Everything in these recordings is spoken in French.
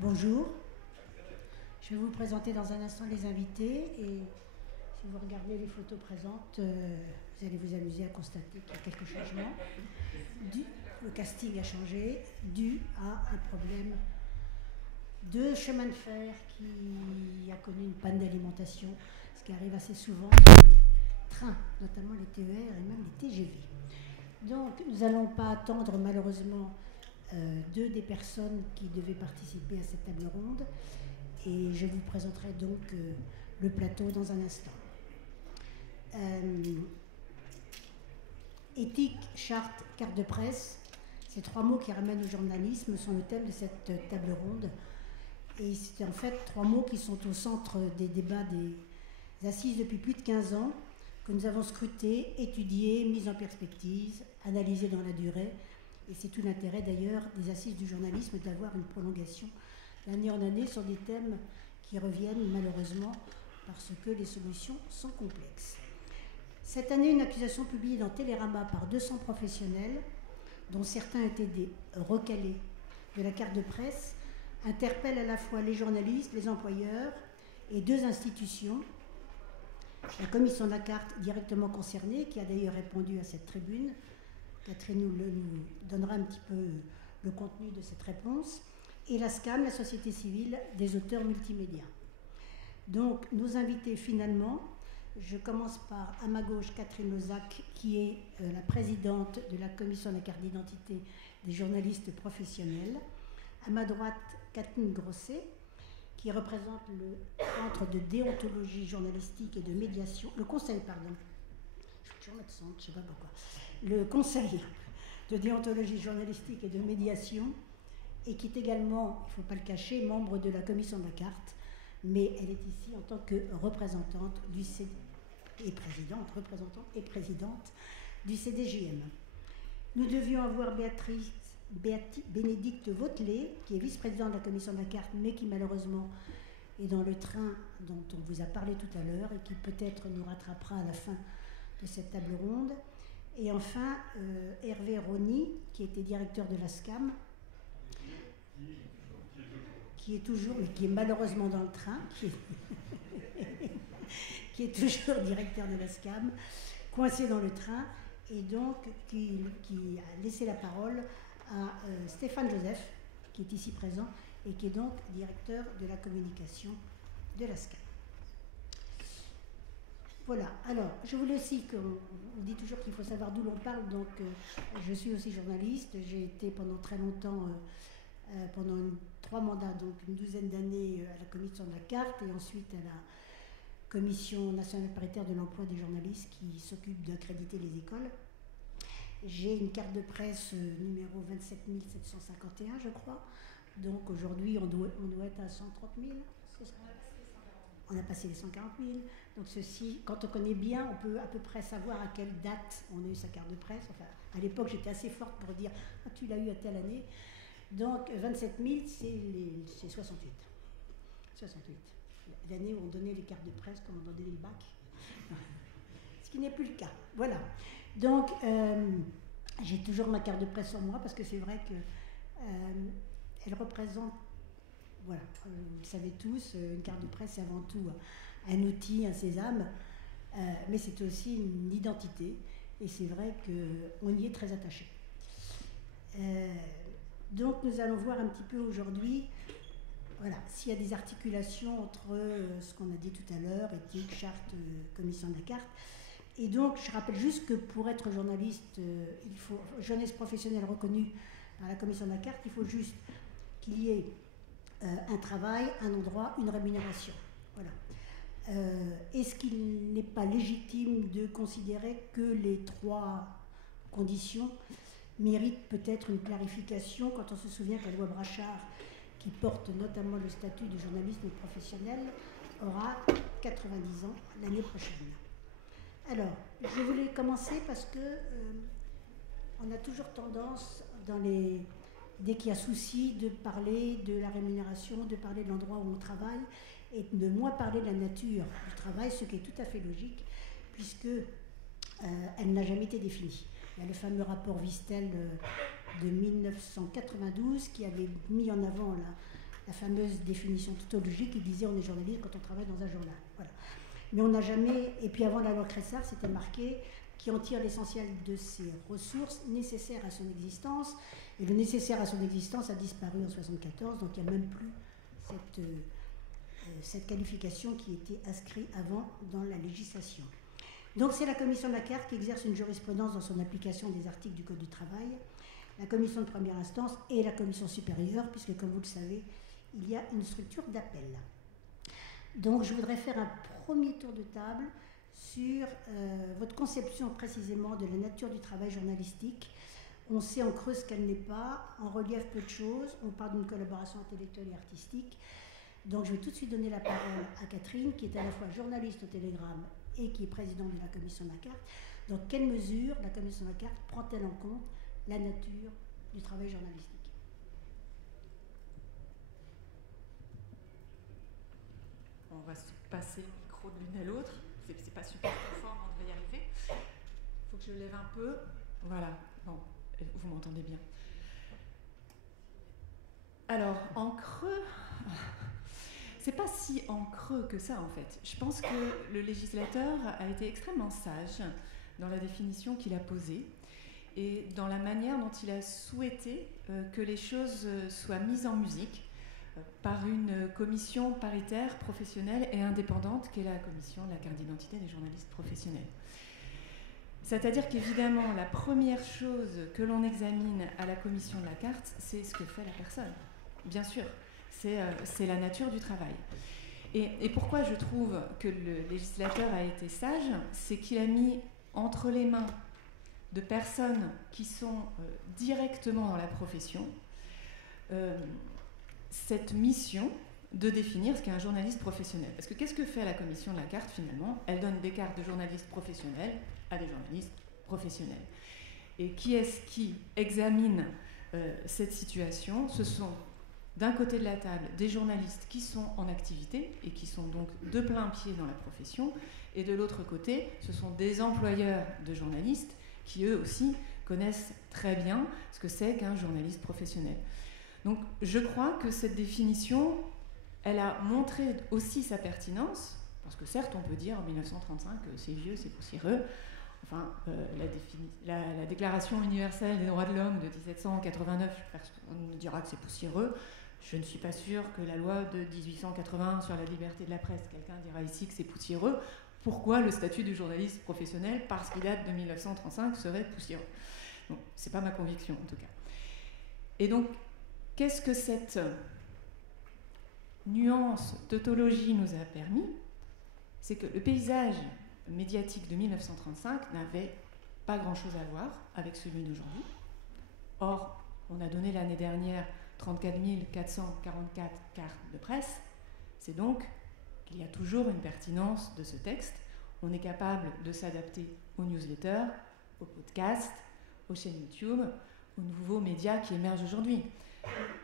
Bonjour, je vais vous présenter dans un instant les invités et si vous regardez les photos présentes, vous allez vous amuser à constater qu'il y a quelques changements. Le casting a changé dû à un problème de chemin de fer qui a connu une panne d'alimentation, ce qui arrive assez souvent dans les trains, notamment les TER et même les TGV. Donc nous n'allons pas attendre malheureusement deux des personnes qui devaient participer à cette table ronde et je vous présenterai donc le plateau dans un instant. Éthique, charte, carte de presse, ces trois mots qui ramènent au journalisme sont le thème de cette table ronde et c'est en fait trois mots qui sont au centre des débats des assises depuis plus de 15 ans que nous avons scrutés, étudiés, mis en perspective, analysés dans la durée. Et c'est tout l'intérêt d'ailleurs des assises du journalisme d'avoir une prolongation d'année en année sur des thèmes qui reviennent malheureusement parce que les solutions sont complexes. Cette année, une accusation publiée dans Télérama par 200 professionnels, dont certains étaient des recalés de la carte de presse, interpelle à la fois les journalistes, les employeurs et deux institutions. La commission de la carte directement concernée, qui a d'ailleurs répondu à cette tribune. Catherine nous donnera un petit peu le contenu de cette réponse. Et la SCAM, la Société civile des auteurs multimédia. Donc, nos invités finalement, je commence par, à ma gauche, Catherine Lozac, qui est la présidente de la commission de la carte d'identité des journalistes professionnels. À ma droite, Catherine Grosset, qui représente le Centre de déontologie journalistique et de médiation, le conseil, pardon. Je vais toujours mettre centre, je ne sais pas pourquoi. Le conseil de déontologie journalistique et de médiation, et qui est également, il ne faut pas le cacher, membre de la commission de la carte, mais elle est ici en tant que représentante du présidente du CDJM. Nous devions avoir Bénédicte Vautelet, qui est vice-présidente de la commission de la carte, mais qui malheureusement est dans le train dont on vous a parlé tout à l'heure et qui peut-être nous rattrapera à la fin de cette table ronde. Et enfin, Hervé Rony, qui était directeur de la SCAM, qui est toujours, mais qui est malheureusement dans le train, qui est toujours directeur de la SCAM, coincé dans le train, et donc qui a laissé la parole à Stéphane Joseph, qui est ici présent, et qui est donc directeur de la communication de la SCAM. Voilà, alors je voulais aussi qu'on dit toujours qu'il faut savoir d'où l'on parle, donc je suis aussi journaliste, j'ai été pendant très longtemps, pendant 3 mandats, donc une douzaine d'années à la commission de la carte et ensuite à la commission nationale paritaire de l'emploi des journalistes qui s'occupe d'accréditer les écoles. J'ai une carte de presse numéro 27 751, je crois, donc aujourd'hui on doit être à 130 000, c'est ça ? On a passé les 140 000. Donc ceci, quand on connaît bien, on peut à peu près savoir à quelle date on a eu sa carte de presse. Enfin, à l'époque, j'étais assez forte pour dire « Ah, tu l'as eu à telle année ». Donc 27 000, c'est 68. 68. L'année où on donnait les cartes de presse, comme on donnait le bac. Ce qui n'est plus le cas. Voilà. Donc, j'ai toujours ma carte de presse sur moi parce que c'est vrai qu'elle représente... Voilà, vous le savez tous, une carte de presse, c'est avant tout un outil, un sésame, mais c'est aussi une identité, et c'est vrai qu'on y est très attaché. Donc nous allons voir un petit peu aujourd'hui, voilà, s'il y a des articulations entre ce qu'on a dit tout à l'heure, éthique, charte, commission de la carte. Et donc je rappelle juste que pour être journaliste, il faut, jeunesse professionnelle reconnue par la commission de la carte, il faut juste qu'il y ait un travail, un endroit, une rémunération. Voilà. Est-ce qu'il n'est pas légitime de considérer que les 3 conditions méritent peut-être une clarification quand on se souvient que la loi Brachard, qui porte notamment le statut de journalisme professionnel, aura 90 ans l'année prochaine. Alors, je voulais commencer parce que on a toujours tendance dès qu'il y a souci de parler de la rémunération, de parler de l'endroit où on travaille et de moins parler de la nature du travail, ce qui est tout à fait logique puisque elle n'a jamais été définie. Il y a le fameux rapport Vistel de 1992 qui avait mis en avant la fameuse définition tautologique qui disait on est journaliste quand on travaille dans un journal. Voilà. Mais on n'a jamais, et puis avant la loi Cressard, c'était marqué qui en tire l'essentiel de ses ressources nécessaires à son existence. Et le nécessaire à son existence a disparu en 1974, donc il n'y a même plus cette qualification qui était inscrite avant dans la législation. Donc c'est la commission de la carte qui exerce une jurisprudence dans son application des articles du Code du travail, la commission de première instance et la commission supérieure, puisque comme vous le savez, il y a une structure d'appel. Donc je voudrais faire un premier tour de table sur votre conception précisément de la nature du travail journalistique. On sait en creux ce qu'elle n'est pas, en relief peu de choses, on parle d'une collaboration intellectuelle et artistique. Donc je vais tout de suite donner la parole à Catherine, qui est à la fois journaliste au Télégramme et qui est présidente de la commission de la carte. Dans quelle mesure la commission de la carte prend-elle en compte la nature du travail journalistique? On va se passer le micro de l'une à l'autre. C'est pas super fort, mais on devrait y arriver. Il faut que je lève un peu. Voilà. Bon, vous m'entendez bien. Alors, en creux, c'est pas si en creux que ça en fait. Je pense que le législateur a été extrêmement sage dans la définition qu'il a posée et dans la manière dont il a souhaité que les choses soient mises en musique par une commission paritaire, professionnelle et indépendante qu'est la commission de la carte d'identité des journalistes professionnels. C'est-à-dire qu'évidemment, la première chose que l'on examine à la commission de la carte, c'est ce que fait la personne. Bien sûr, c'est la nature du travail. Et pourquoi je trouve que le législateur a été sage, c'est qu'il a mis entre les mains de personnes qui sont directement dans la profession cette mission de définir ce qu'est un journaliste professionnel. Parce que qu'est-ce que fait la commission de la carte finalement? Elle donne des cartes de journalistes professionnels à des journalistes professionnels. Et qui est-ce qui examine cette situation? Ce sont d'un côté de la table des journalistes qui sont en activité et qui sont donc de plein pied dans la profession, et de l'autre côté, ce sont des employeurs de journalistes qui eux aussi connaissent très bien ce que c'est qu'un journaliste professionnel. Donc je crois que cette définition, elle a montré aussi sa pertinence, parce que certes on peut dire en 1935 que c'est vieux, c'est poussiéreux. Enfin, la Déclaration universelle des droits de l'homme de 1789, on dira que c'est poussiéreux. Je ne suis pas sûre que la loi de 1881 sur la liberté de la presse, quelqu'un dira ici que c'est poussiéreux. Pourquoi le statut du journaliste professionnel, parce qu'il date de 1935, serait poussiéreux? Bon, c'est pas ma conviction en tout cas. Et donc, qu'est-ce que cette nuance tautologie nous a permis? C'est que le paysage médiatique de 1935 n'avait pas grand-chose à voir avec celui d'aujourd'hui. Or, on a donné l'année dernière 34 444 cartes de presse. C'est donc qu'il y a toujours une pertinence de ce texte. On est capable de s'adapter aux newsletters, aux podcasts, aux chaînes YouTube, aux nouveaux médias qui émergent aujourd'hui.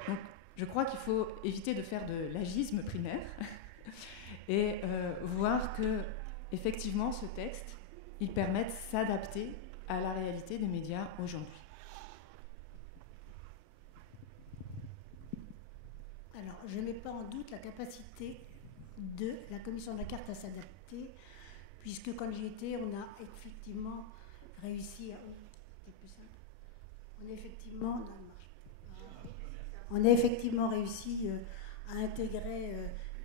Donc, je crois qu'il faut éviter de faire de l'agisme primaire et voir que, effectivement, ce texte, il permet de s'adapter à la réalité des médias aujourd'hui. Alors, je ne mets pas en doute la capacité de la commission de la carte à s'adapter, puisque quand j'y étais, on a effectivement réussi à... On a effectivement réussi à intégrer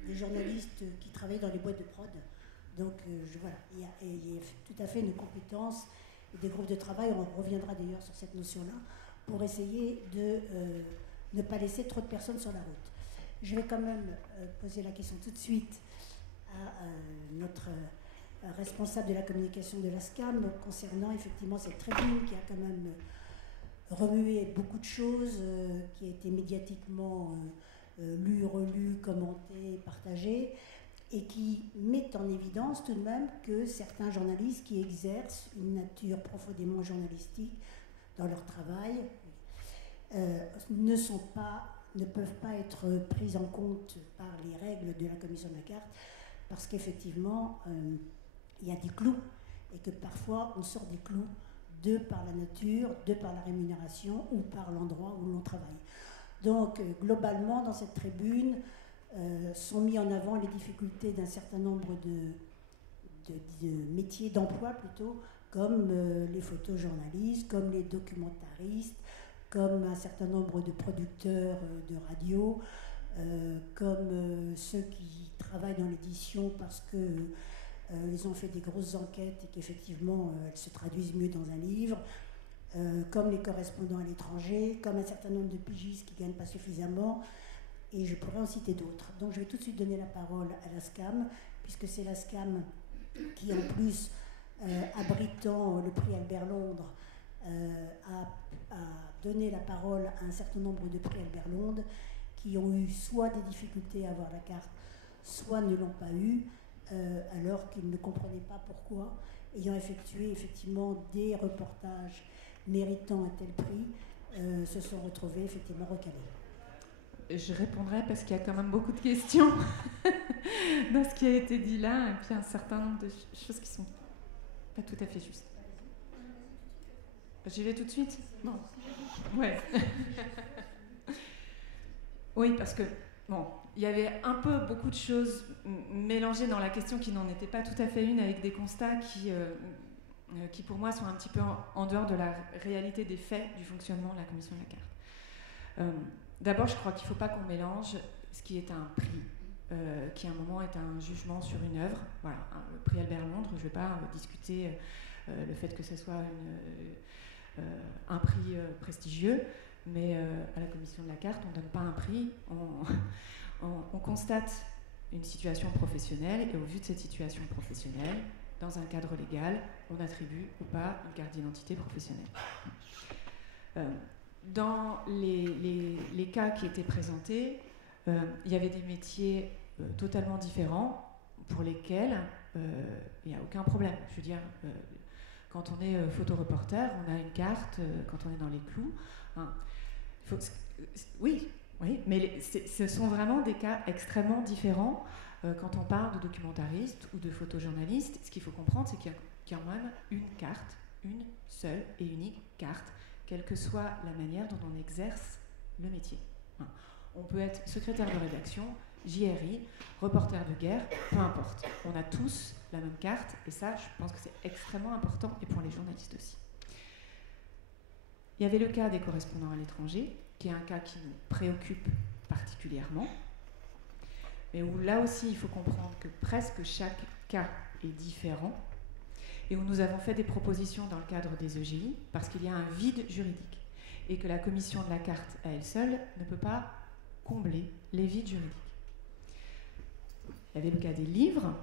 des journalistes qui travaillent dans les boîtes de prod. Donc voilà, il y a tout à fait une compétence et des groupes de travail, on reviendra d'ailleurs sur cette notion-là, pour essayer de ne pas laisser trop de personnes sur la route. Je vais quand même poser la question tout de suite à notre responsable de la communication de l'ASCAM concernant effectivement cette tribune qui a quand même remué beaucoup de choses, qui a été médiatiquement lue, relue, commentée, partagée, et qui met en évidence tout de même que certains journalistes qui exercent une nature profondément journalistique dans leur travail ne peuvent pas être pris en compte par les règles de la commission de la carte, parce qu'effectivement, il y a des clous, et que parfois on sort des clous de par la nature, de par la rémunération ou par l'endroit où l'on travaille. Donc, globalement, dans cette tribune, sont mis en avant les difficultés d'un certain nombre de métiers, d'emploi plutôt, comme les photojournalistes, comme les documentaristes, comme un certain nombre de producteurs de radio, comme ceux qui travaillent dans l'édition parce que ils ont fait des grosses enquêtes et qu'effectivement elles se traduisent mieux dans un livre, comme les correspondants à l'étranger, comme un certain nombre de pigistes qui ne gagnent pas suffisamment, et je pourrais en citer d'autres. Donc je vais tout de suite donner la parole à la SCAM, puisque c'est la SCAM qui, en plus, abritant le prix Albert Londres, a donné la parole à un certain nombre de prix Albert Londres qui ont eu soit des difficultés à avoir la carte, soit ne l'ont pas eu, alors qu'ils ne comprenaient pas pourquoi, ayant effectué effectivement des reportages méritant un tel prix, se sont retrouvés effectivement recalés. Je répondrai parce qu'il y a quand même beaucoup de questions dans ce qui a été dit là, et puis un certain nombre de choses qui sont pas tout à fait justes. J'y vais tout de suite ? Bon. Ouais. Oui, parce que, bon, il y avait un peu beaucoup de choses mélangées dans la question qui n'en étaient pas tout à fait une, avec des constats qui pour moi sont un petit peu en dehors de la réalité des faits du fonctionnement de la commission de la carte. D'abord, je crois qu'il ne faut pas qu'on mélange ce qui est un prix, qui à un moment est un jugement sur une œuvre. Voilà, le prix Albert Londres, je ne vais pas discuter le fait que ce soit un prix prestigieux, mais à la commission de la carte, on ne donne pas un prix, on constate une situation professionnelle, et au vu de cette situation professionnelle, dans un cadre légal, on attribue ou pas une carte d'identité professionnelle. Dans les cas qui étaient présentés, il y avait des métiers totalement différents pour lesquels il n'y a aucun problème. Je veux dire, quand on est photoreporter, on a une carte quand on est dans les clous. Hein. Oui, mais ce sont vraiment des cas extrêmement différents quand on parle de documentariste ou de photojournaliste. Ce qu'il faut comprendre, c'est qu'il y a quand même une carte, une seule et unique carte, quelle que soit la manière dont on exerce le métier. On peut être secrétaire de rédaction, JRI, reporter de guerre, peu importe. On a tous la même carte, et ça, je pense que c'est extrêmement important, et pour les journalistes aussi. Il y avait le cas des correspondants à l'étranger, qui est un cas qui nous préoccupe particulièrement, mais où là aussi, il faut comprendre que presque chaque cas est différent, et où nous avons fait des propositions dans le cadre des EGI, parce qu'il y a un vide juridique, et que la commission de la carte, à elle seule, ne peut pas combler les vides juridiques. Il y avait le cas des livres,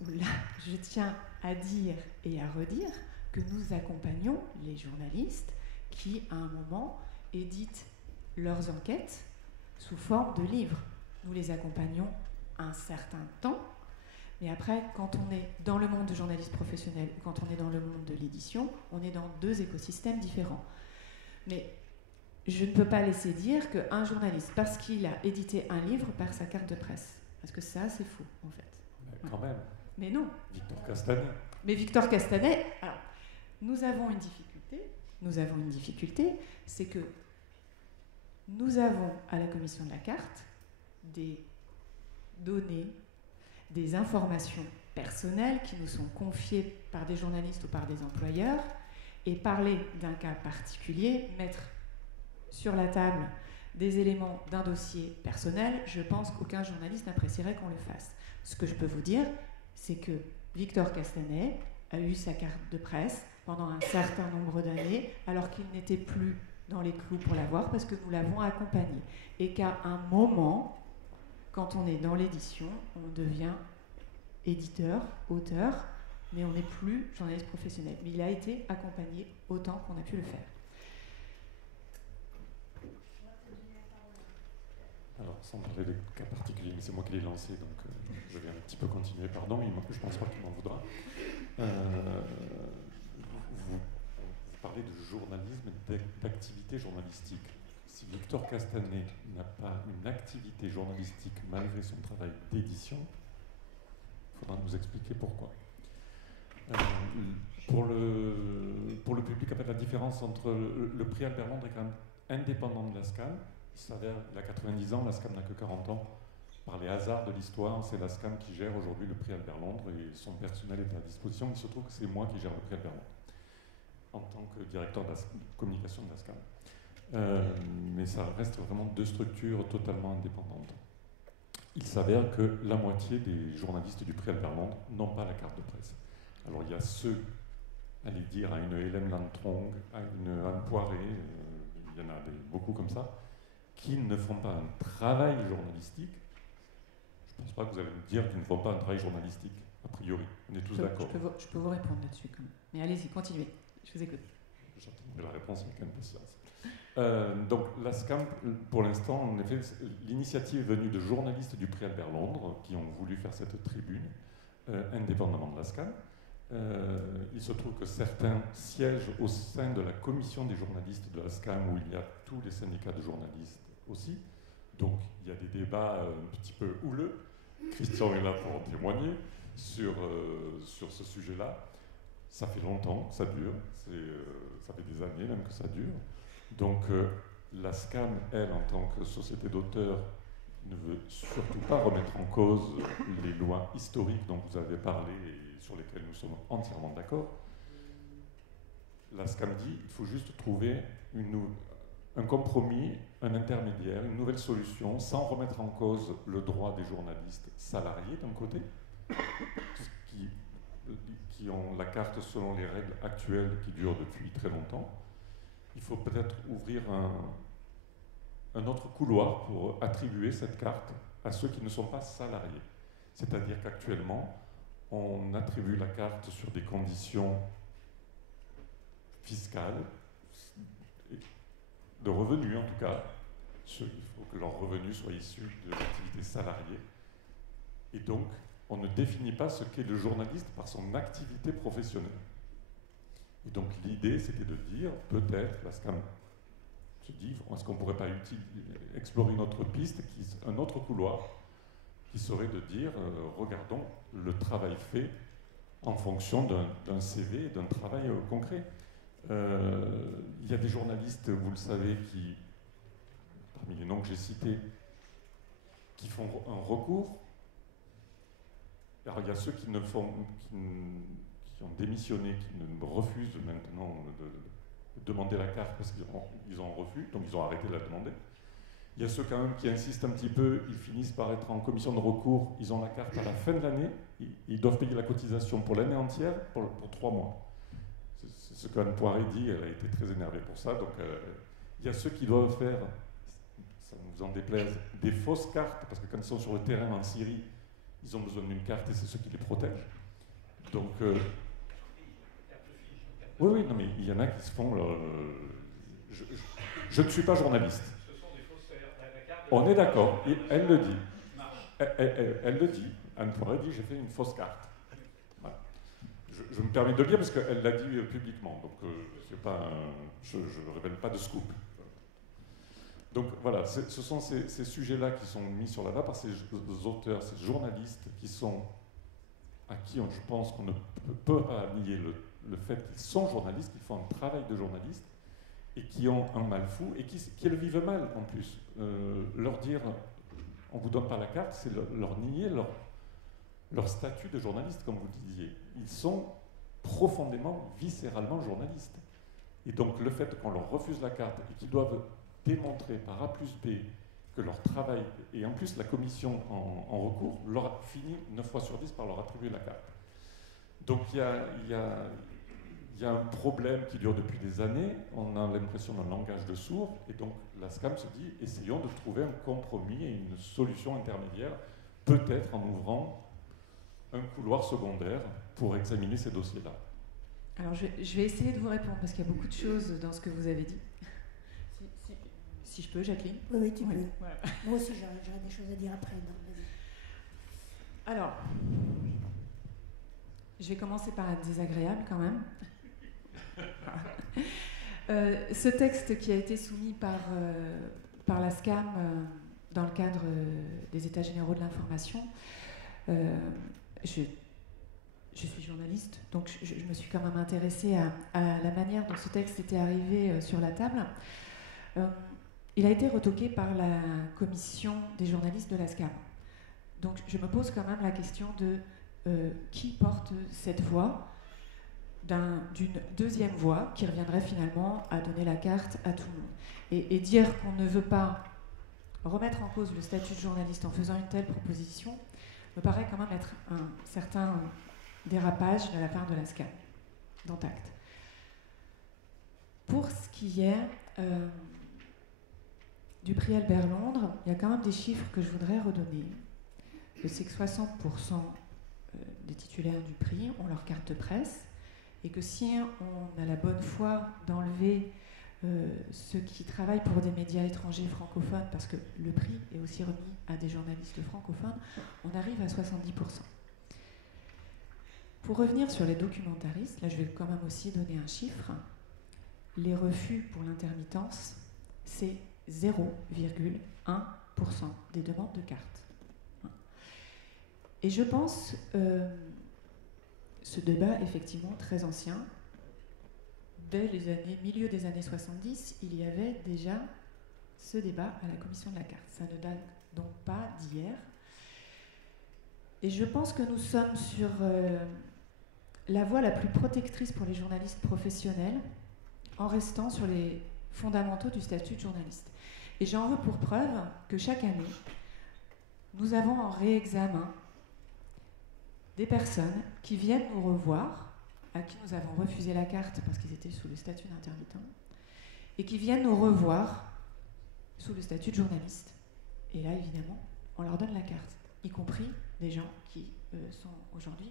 où là, je tiens à dire et à redire que nous accompagnons les journalistes qui, à un moment, éditent leurs enquêtes sous forme de livres. Nous les accompagnons un certain temps, mais après, quand on est dans le monde du journalisme professionnel ou quand on est dans le monde de l'édition, on est dans deux écosystèmes différents. Mais je ne peux pas laisser dire qu'un journaliste, parce qu'il a édité un livre, perd sa carte de presse. Parce que ça, c'est faux, en fait. Mais quand même. Mais non. Victor Castanet. Mais Victor Castanet, alors, nous avons une difficulté, c'est que nous avons à la commission de la carte des données, des informations personnelles qui nous sont confiées par des journalistes ou par des employeurs, et parler d'un cas particulier, mettre sur la table des éléments d'un dossier personnel, je pense qu'aucun journaliste n'apprécierait qu'on le fasse. Ce que je peux vous dire, c'est que Victor Castanet a eu sa carte de presse pendant un certain nombre d'années, alors qu'il n'était plus dans les clous pour l'avoir, parce que nous l'avons accompagné. Et qu'à un moment, quand on est dans l'édition, on devient éditeur, auteur, mais on n'est plus journaliste professionnel. Mais il a été accompagné autant qu'on a pu le faire. Alors, sans parler de cas particuliers, mais c'est moi qui l'ai lancé, donc je vais un petit peu continuer, pardon, je ne pense pas qu'il m'en voudra. Vous parlez de journalisme et d'activité journalistique. Si Victor Castanet n'a pas une activité journalistique malgré son travail d'édition, il faudra nous expliquer pourquoi. Pour le public, en fait, la différence entre le prix Albert Londres est quand même indépendant de la SCAM, Il s'avère, il a 90 ans, la SCAM n'a que 40 ans. Par les hasards de l'histoire, c'est la SCAM qui gère aujourd'hui le prix Albert Londres et son personnel est à disposition. Il se trouve que c'est moi qui gère le prix Albert Londres en tant que directeur de la communication de la SCAM. Mais ça reste vraiment deux structures totalement indépendantes. Il s'avère que la moitié des journalistes du prix Albert Londres n'ont pas la carte de presse. Alors il y a ceux, allez dire, à une Hélène Lantrong, à une Anne Poiré, il y en a beaucoup comme ça, qui ne font pas un travail journalistique. Je ne pense pas que vous allez me dire qu'ils ne font pas un travail journalistique, a priori. On est tous d'accord. Je peux vous répondre là-dessus quand même. Mais allez-y, continuez. Je vous écoute. J'attendrai la réponse avec impatience. Donc la SCAM, pour l'instant, en effet, l'initiative est venue de journalistes du prix Albert Londres qui ont voulu faire cette tribune, indépendamment de la SCAM. Il se trouve que certains siègent au sein de la commission des journalistes de la SCAM où il y a tous les syndicats de journalistes aussi. Donc il y a des débats un petit peu houleux. Christian est là pour en témoigner sur ce sujet-là. Ça fait longtemps que ça dure, ça fait des années même que ça dure. Donc la SCAM, elle, en tant que société d'auteurs, ne veut surtout pas remettre en cause les lois historiques dont vous avez parlé et sur lesquelles nous sommes entièrement d'accord. La SCAM dit qu'il faut juste trouver un compromis, un intermédiaire, une nouvelle solution, sans remettre en cause le droit des journalistes salariés d'un côté, qui ont la carte selon les règles actuelles qui durent depuis très longtemps. Il faut peut-être ouvrir un autre couloir pour attribuer cette carte à ceux qui ne sont pas salariés. C'est-à-dire qu'actuellement, on attribue la carte sur des conditions fiscales, de revenus en tout cas. Il faut que leurs revenus soient issus de l'activité salariée. Et donc, on ne définit pas ce qu'est le journaliste par son activité professionnelle. Et donc l'idée, c'était de dire, peut-être, la SCAM se dit, est-ce qu'on ne pourrait pas explorer une autre piste, un autre couloir, qui serait de dire, regardons le travail fait en fonction d'un CV et d'un travail concret. Il y a des journalistes, vous le savez, parmi les noms que j'ai cités, qui font un recours. Alors il y a ceux qui ont démissionné, qui refusent maintenant de demander la carte parce qu'ils ont refus, donc ils ont arrêté de la demander. Il y a ceux quand même qui insistent un petit peu, ils finissent par être en commission de recours, ils ont la carte à la fin de l'année, ils doivent payer la cotisation pour l'année entière pour 3 mois. C'est ce qu'Anne Poiré dit, elle a été très énervée pour ça. Donc il y a ceux qui doivent faire, ça ne vous en déplaise, des fausses cartes, parce que quand ils sont sur le terrain en Syrie, ils ont besoin d'une carte et c'est ceux qui les protègent. Donc, oui, non, mais il y en a qui se font. Je ne suis pas journaliste. Ce sont des faussaires. On est d'accord, elle le dit. Elle le dit. Anne Poiré dit j'ai fait une fausse carte. Voilà. Je me permets de le dire parce qu'elle l'a dit publiquement. Donc, je ne révèle pas de scoop. Donc voilà, ce sont ces sujets-là qui sont mis sur la table par ces auteurs, ces journalistes à qui je pense qu'on ne peut pas nier le fait qu'ils sont journalistes, qu'ils font un travail de journaliste et qui ont un mal fou et qui le vivent mal en plus. Leur dire on ne vous donne pas la carte, c'est leur nier leur statut de journaliste, comme vous le disiez. Ils sont profondément, viscéralement journalistes. Et donc le fait qu'on leur refuse la carte et qu'ils doivent démontrer par A plus B que leur travail, et en plus la commission en recours, leur a fini 9 fois sur 10 par leur attribuer la carte. Donc il y a un problème qui dure depuis des années, on a l'impression d'un langage de sourds, et donc la SCAM se dit, essayons de trouver un compromis et une solution intermédiaire, peut-être en ouvrant un couloir secondaire pour examiner ces dossiers-là. Alors je vais essayer de vous répondre, parce qu'il y a beaucoup de choses dans ce que vous avez dit. Si je peux, Jacqueline. Oui, tu peux. Voilà. Moi aussi, j'aurais des choses à dire après. Alors, je vais commencer par être désagréable quand même. Ce texte qui a été soumis par la SCAM dans le cadre des États généraux de l'information, je suis journaliste, donc je me suis quand même intéressée à la manière dont ce texte était arrivé sur la table. il a été retoqué par la commission des journalistes de l'ASCAM. Donc je me pose quand même la question de qui porte cette voix d'une deuxième voix qui reviendrait finalement à donner la carte à tout le monde. Et dire qu'on ne veut pas remettre en cause le statut de journaliste en faisant une telle proposition me paraît quand même être un certain dérapage de la part de l'ASCAM, d'Antact. Pour ce qui est du prix Albert Londres, il y a quand même des chiffres que je voudrais redonner. C'est que 60% des titulaires du prix ont leur carte de presse, et que si on a la bonne foi d'enlever ceux qui travaillent pour des médias étrangers francophones, parce que le prix est aussi remis à des journalistes francophones, on arrive à 70%. Pour revenir sur les documentaristes, là je vais quand même aussi donner un chiffre. Les refus pour l'intermittence, c'est 0,1% des demandes de carte. Et je pense, ce débat effectivement très ancien, dès milieu des années 70, il y avait déjà ce débat à la commission de la carte. Ça ne date donc pas d'hier. Et je pense que nous sommes sur la voie la plus protectrice pour les journalistes professionnels, en restant sur les fondamentaux du statut de journaliste. Et j'en veux pour preuve que chaque année, nous avons en réexamen des personnes qui viennent nous revoir, à qui nous avons refusé la carte parce qu'ils étaient sous le statut d'intermittent, et qui viennent nous revoir sous le statut de journaliste. Et là, évidemment, on leur donne la carte, y compris des gens qui sont aujourd'hui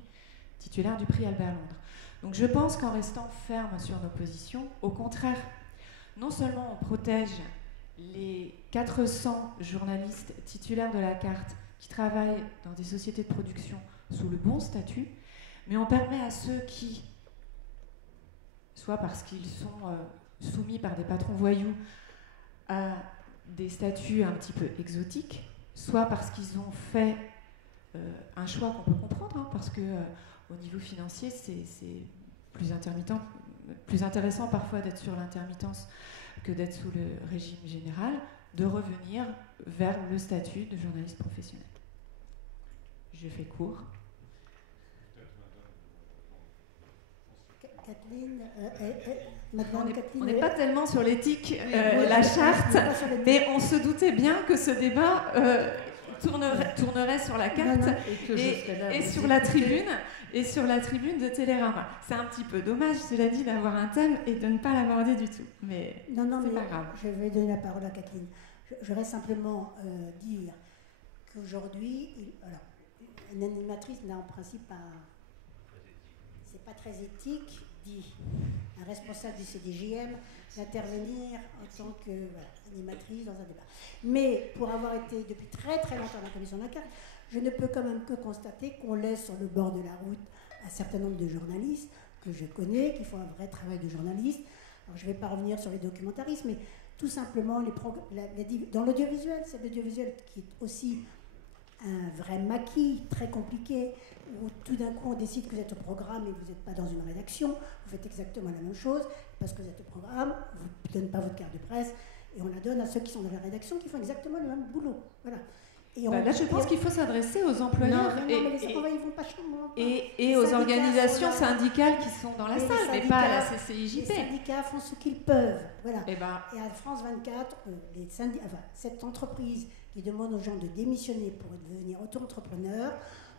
titulaires du prix Albert Londres. Donc je pense qu'en restant ferme sur nos positions, au contraire, non seulement on protège les 400 journalistes titulaires de la carte qui travaillent dans des sociétés de production sous le bon statut, mais on permet à ceux qui, soit parce qu'ils sont soumis par des patrons voyous à des statuts un petit peu exotiques, soit parce qu'ils ont fait un choix qu'on peut comprendre, hein, parce que au niveau financier, c'est plus intéressant parfois d'être sur l'intermittence que d'être sous le régime général, de revenir vers le statut de journaliste professionnel. Je fais court. Kathleen, on n'est pas tellement sur l'éthique, la charte, mais on se doutait bien que ce débat tournerait sur la carte et sur la tribune de Télérama. C'est un petit peu dommage, cela dit, d'avoir un thème et de ne pas l'aborder du tout. Mais c'est pas grave. Je vais donner la parole à Kathleen. Je voudrais simplement dire qu'aujourd'hui, une animatrice n'a en principe pas... C'est pas très éthique, dit un responsable du CDJM, d'intervenir en tant qu'animatrice dans un débat. Mais pour avoir été depuis très très longtemps à la commission de la carte, je ne peux quand même que constater qu'on laisse sur le bord de la route un certain nombre de journalistes que je connais, qui font un vrai travail de journaliste. Alors je ne vais pas revenir sur les documentaristes, mais tout simplement dans l'audiovisuel, c'est l'audiovisuel qui est aussi un vrai maquis très compliqué, où tout d'un coup on décide que vous êtes au programme et que vous n'êtes pas dans une rédaction, vous faites exactement la même chose, parce que vous êtes au programme, vous ne donnez pas votre carte de presse, et on la donne à ceux qui sont dans la rédaction, qui font exactement le même boulot. Voilà. Et là, je pense qu'il faut s'adresser aux employeurs et aux organisations syndicales qui sont dans la salle, mais pas à la CCIJP. Les syndicats font ce qu'ils peuvent. Voilà. Et à France 24, cette entreprise qui demande aux gens de démissionner pour devenir auto-entrepreneurs,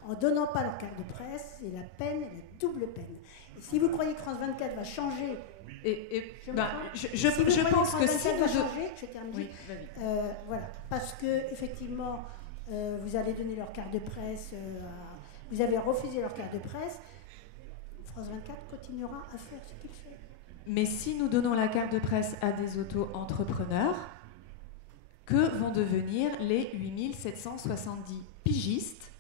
en donnant pas leur carte de presse, c'est la peine, la double peine. Et si vous croyez que France 24 va changer... je pense que si nous... Je termine. Oui, voilà, parce que effectivement, vous allez donner leur carte de presse, vous avez refusé leur carte de presse, France 24 continuera à faire ce qu'il fait. Mais si nous donnons la carte de presse à des auto-entrepreneurs, que vont devenir les 8770 pigistes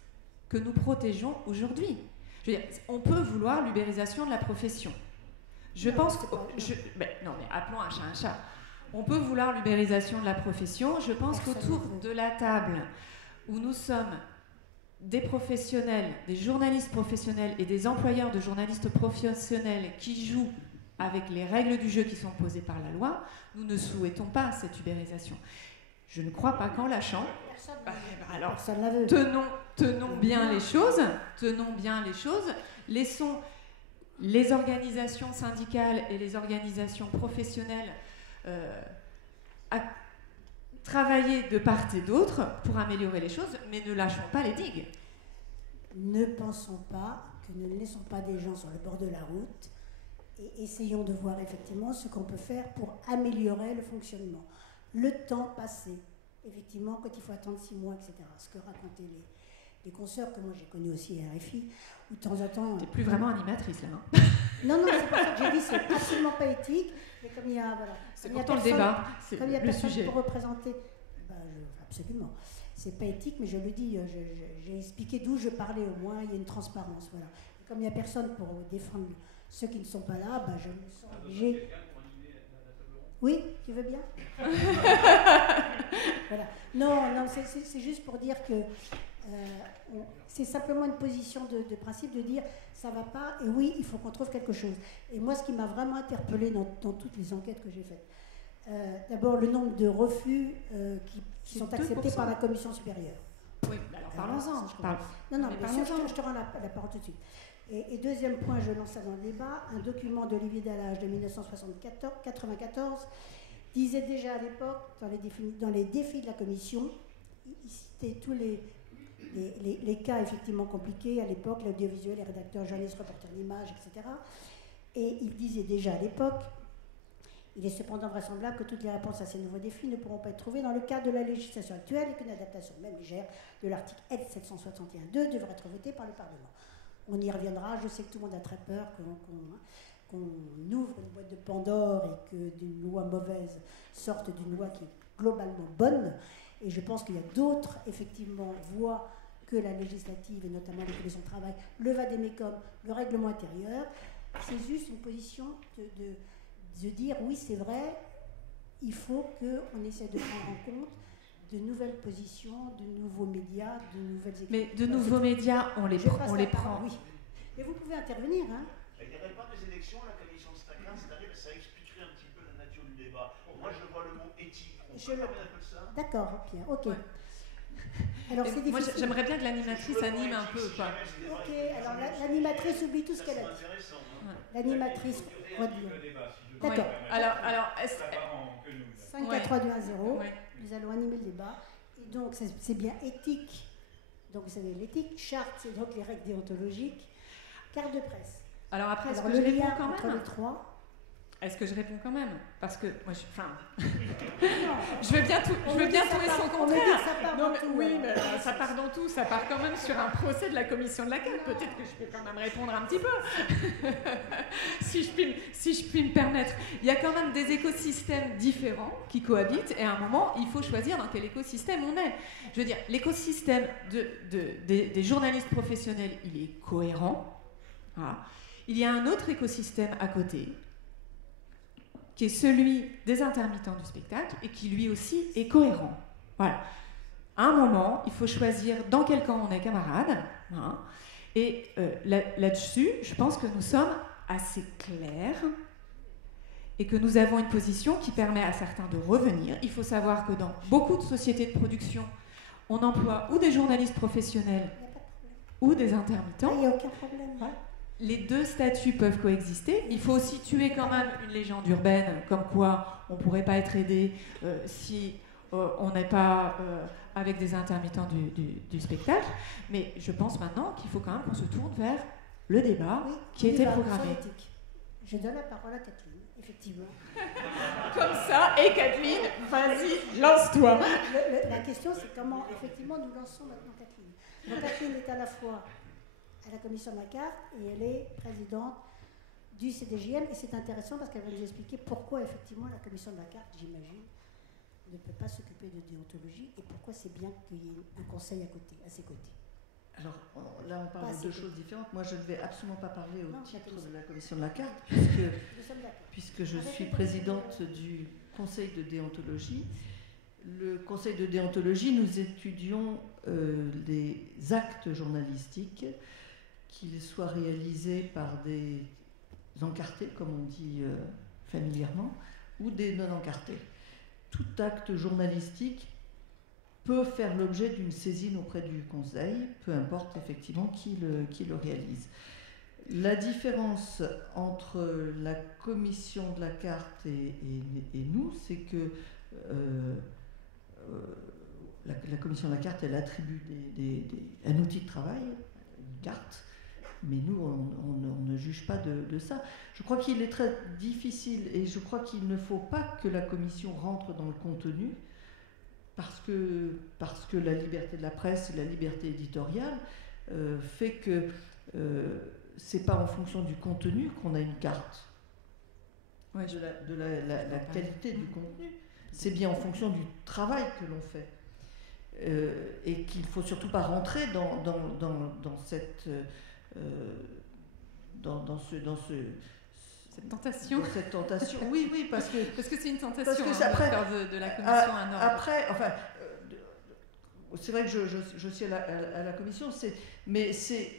que nous protégeons aujourd'hui? Je veux dire, on peut vouloir l'ubérisation de la profession. Je pense que... mais appelons un chat un chat. On peut vouloir l'ubérisation de la profession. Je pense qu'autour de la table où nous sommes des professionnels, des journalistes professionnels et des employeurs de journalistes professionnels qui jouent avec les règles du jeu qui sont posées par la loi, nous ne souhaitons pas cette ubérisation. Je ne crois pas qu'en lâchant, alors tenons bien les choses, laissons les organisations syndicales et les organisations professionnelles travailler de part et d'autre pour améliorer les choses, mais ne lâchons pas les digues. Ne pensons pas que nous ne laissons pas des gens sur le bord de la route et essayons de voir effectivement ce qu'on peut faire pour améliorer le fonctionnement. Le temps passé, effectivement, quand il faut attendre 6 mois, etc. Ce que racontaient les consoeurs que moi j'ai connus aussi à RFI, où de temps en temps... T'es plus vraiment animatrice là, hein. Non, c'est pas ça que j'ai dit, c'est absolument pas éthique, mais comme il y a... Voilà, c'est pourtant le débat, c'est comme il y a le personne sujet. pour représenter... absolument. C'est pas éthique, mais je le dis, j'ai expliqué d'où je parlais au moins, il y a une transparence, voilà. Et comme il n'y a personne pour défendre ceux qui ne sont pas là, je me sens obligée... Oui, tu veux bien? Voilà. Non, c'est juste pour dire que c'est simplement une position de principe de dire ça va pas et oui, il faut qu'on trouve quelque chose. Et moi, ce qui m'a vraiment interpellée dans toutes les enquêtes que j'ai faites, d'abord le nombre de refus qui sont acceptés par la commission supérieure. Oui, alors parlons-en. Non, mais je te rends la parole tout de suite. Et deuxième point, je lance ça dans le débat, un document d'Olivier Dallage de 1994 disait déjà à l'époque, dans les défis de la commission, il citait tous les cas effectivement compliqués à l'époque, l'audiovisuel, les rédacteurs, journalistes, reporters d'images, etc. Et il disait déjà à l'époque, il est cependant vraisemblable que toutes les réponses à ces nouveaux défis ne pourront pas être trouvées dans le cadre de la législation actuelle et qu'une adaptation même légère de l'article L 761-2 devrait être votée par le Parlement. On y reviendra, je sais que tout le monde a très peur qu'on ouvre une boîte de Pandore et que d'une loi mauvaise sorte d'une loi qui est globalement bonne. Et je pense qu'il y a d'autres, effectivement, voies que la législative, et notamment les commissions de travail, le Vadémécum, le règlement intérieur. C'est juste une position de dire, oui, c'est vrai, il faut qu'on essaie de prendre en compte de nouvelles positions, de nouveaux médias, de nouvelles équipes. Mais de nouveaux médias, on les prend. Oui. Mais vous pouvez intervenir. Hein. Il n'y aurait pas des élections à la commission de Stackland, c'est-à-dire que ça expliquerait un petit peu la nature du débat. Moi, je vois le mot éthique. On peut parler un peu de ça. D'accord, Pierre, ok. Ouais. Alors, c'est difficile. Moi, j'aimerais bien que l'animatrice anime un peu. Quoi. Ok, alors l'animatrice oublie tout ce qu'elle a dit. L'animatrice redire. D'accord. Alors 5, 4, 3, 2, 1, 0. Nous allons animer le débat. Et donc, c'est bien éthique. Donc, vous savez, l'éthique, charte, c'est donc les règles déontologiques. Carte de presse. Alors après, est-ce que le je réponds lien quand entre même les trois. Est-ce que je réponds quand même? Parce que moi, je veux bien tout et son contraire. Non, mais oui, mais ça part dans tout. Ça part quand même sur un procès de la commission de la CAF. Peut-être que je peux quand même répondre un petit peu, si je puis me permettre. Il y a quand même des écosystèmes différents qui cohabitent, et à un moment, il faut choisir dans quel écosystème on est. Je veux dire, l'écosystème des journalistes professionnels, il est cohérent. Voilà. Il y a un autre écosystème à côté, qui est celui des intermittents du spectacle et qui lui aussi est cohérent. Voilà. À un moment, il faut choisir dans quel camp on est camarades. Hein, et là-dessus, je pense que nous sommes assez clairs et que nous avons une position qui permet à certains de revenir. Il faut savoir que dans beaucoup de sociétés de production, on emploie ou des journalistes professionnels ou des intermittents. Il n'y a aucun problème. Ouais. Les deux statuts peuvent coexister. Il faut aussi tuer quand même une légende urbaine, comme quoi on ne pourrait pas être aidé si on n'est pas avec des intermittents du spectacle. Mais je pense maintenant qu'il faut quand même qu'on se tourne vers le débat qui était programmé. Je donne la parole à Kathleen, effectivement. Comme ça, et Kathleen, vas-y, lance-toi. La question, c'est comment, effectivement, nous lançons maintenant Kathleen. Donc Kathleen est à la fois à la commission de la carte et elle est présidente du CDJM et c'est intéressant parce qu'elle va nous expliquer pourquoi effectivement la commission de la carte, j'imagine, ne peut pas s'occuper de déontologie et pourquoi c'est bien qu'il y ait un conseil à ses côtés. Alors là on parle de deux choses différentes. Moi je ne vais absolument pas parler au titre de la commission de la carte puisque je suis présidente du conseil de déontologie. Le conseil de déontologie, nous étudions les actes journalistiques, qu'ils soient réalisés par des encartés, comme on dit familièrement, ou des non-encartés. Tout acte journalistique peut faire l'objet d'une saisine auprès du Conseil, peu importe effectivement qui le réalise. La différence entre la commission de la carte et nous, c'est que la commission de la carte, elle attribue un outil de travail, une carte, mais nous, on ne juge pas de ça. Je crois qu'il est très difficile, et je crois qu'il ne faut pas que la commission rentre dans le contenu, parce que la liberté de la presse et la liberté éditoriale fait que c'est pas en fonction du contenu qu'on a une carte, ouais, de la qualité du contenu, c'est bien en fonction du travail que l'on fait. Et qu'il ne faut surtout pas rentrer dans cette cette tentation. Cette tentation, oui, parce que c'est une tentation parce que de faire de la commission un ordre. Après, enfin, c'est vrai que je suis à la commission, mais c'est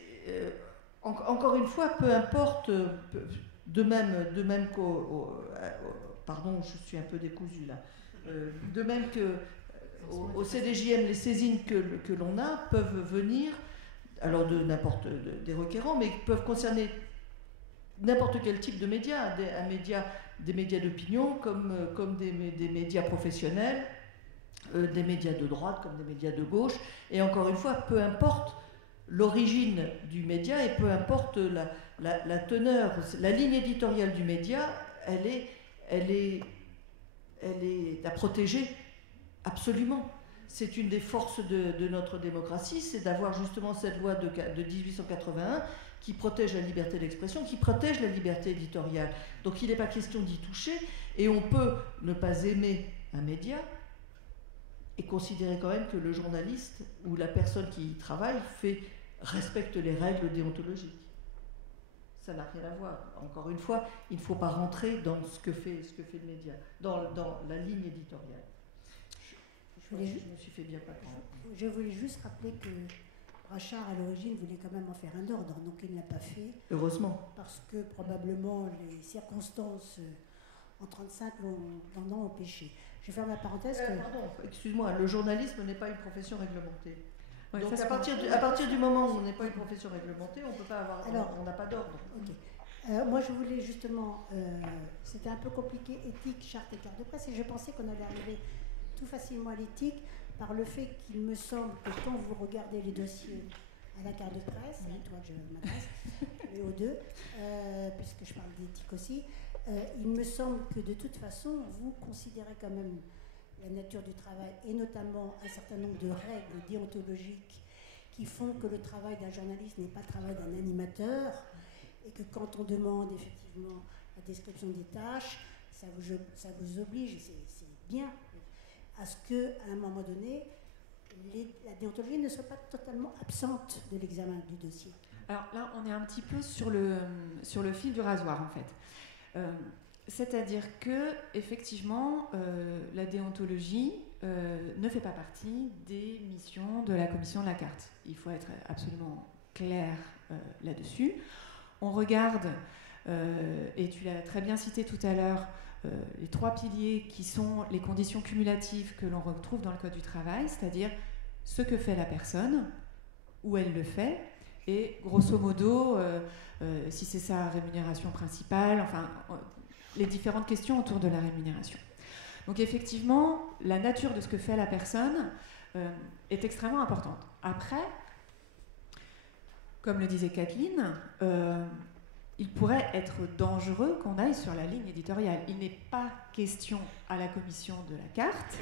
encore une fois, peu importe, de même qu'au pardon, je suis un peu décousue là, de même que au CDJM, les saisines que l'on a peuvent venir, alors de n'importe des requérants, mais peuvent concerner n'importe quel type de médias, des médias d'opinion comme des médias professionnels, des médias de droite comme des médias de gauche, et encore une fois, peu importe l'origine du média et peu importe la teneur, la ligne éditoriale du média, elle est à protéger absolument. C'est une des forces de notre démocratie, c'est d'avoir justement cette loi de 1881 qui protège la liberté d'expression, qui protège la liberté éditoriale. Donc il n'est pas question d'y toucher, et on peut ne pas aimer un média et considérer quand même que le journaliste ou la personne qui y travaille respecte les règles déontologiques. Ça n'a rien à voir. Encore une fois, il ne faut pas rentrer dans ce que fait le média, dans la ligne éditoriale. Je me suis fait bien pas comprendre. Je voulais juste rappeler que Brachard, à l'origine, voulait quand même en faire un ordre, donc il ne l'a pas fait. Heureusement. Parce que probablement les circonstances en 1935 l'en ont empêché. Je vais faire ma parenthèse. Pardon, excuse-moi, le journalisme n'est pas une profession réglementée. Ouais, donc à partir du moment où on n'est pas une profession réglementée, on peut pas avoir, on n'a pas d'ordre. Okay. Moi, je voulais justement, c'était un peu compliqué, éthique, charte et carte de presse, et je pensais qu'on allait arriver tout facilement à l'éthique par le fait qu'il me semble que quand vous regardez les dossiers à la carte de presse, à toi je m'adresse, mais aux deux, puisque je parle d'éthique aussi, il me semble que de toute façon, vous considérez quand même la nature du travail et notamment un certain nombre de règles déontologiques qui font que le travail d'un journaliste n'est pas le travail d'un animateur, et que quand on demande effectivement la description des tâches, ça vous oblige, c'est bien, à ce qu'à un moment donné, la déontologie ne soit pas totalement absente de l'examen du dossier. Alors là, on est un petit peu sur le fil du rasoir, en fait. C'est-à-dire que, effectivement, la déontologie ne fait pas partie des missions de la commission de la carte. Il faut être absolument clair là-dessus. On regarde, et tu l'as très bien cité tout à l'heure, les trois piliers qui sont les conditions cumulatives que l'on retrouve dans le Code du travail, c'est-à-dire ce que fait la personne, où elle le fait, et grosso modo, si c'est sa rémunération principale, enfin, les différentes questions autour de la rémunération. Donc effectivement, la nature de ce que fait la personne est extrêmement importante. Après, comme le disait Kathleen, il pourrait être dangereux qu'on aille sur la ligne éditoriale. Il n'est pas question à la commission de la carte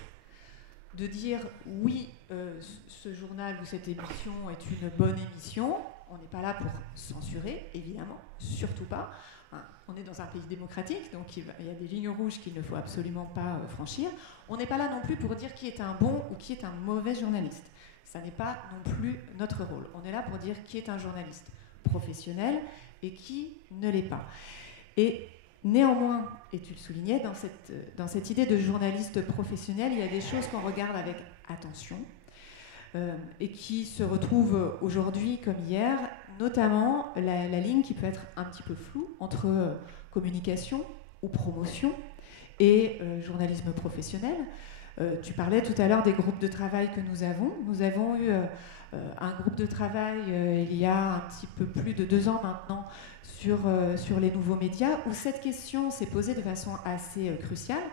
de dire oui, ce journal ou cette émission est une bonne émission. On n'est pas là pour censurer, évidemment, surtout pas. On est dans un pays démocratique, donc il y a des lignes rouges qu'il ne faut absolument pas franchir. On n'est pas là non plus pour dire qui est un bon ou qui est un mauvais journaliste. Ça n'est pas non plus notre rôle. On est là pour dire qui est un journaliste professionnel et qui ne l'est pas. Et néanmoins, et tu le soulignais, dans cette idée de journaliste professionnel, il y a des choses qu'on regarde avec attention. et qui se retrouvent aujourd'hui comme hier, notamment la ligne qui peut être un petit peu floue entre communication ou promotion et journalisme professionnel. Tu parlais tout à l'heure des groupes de travail que nous avons. Nous avons eu un groupe de travail il y a un petit peu plus de 2 ans maintenant sur les nouveaux médias, où cette question s'est posée de façon assez cruciale,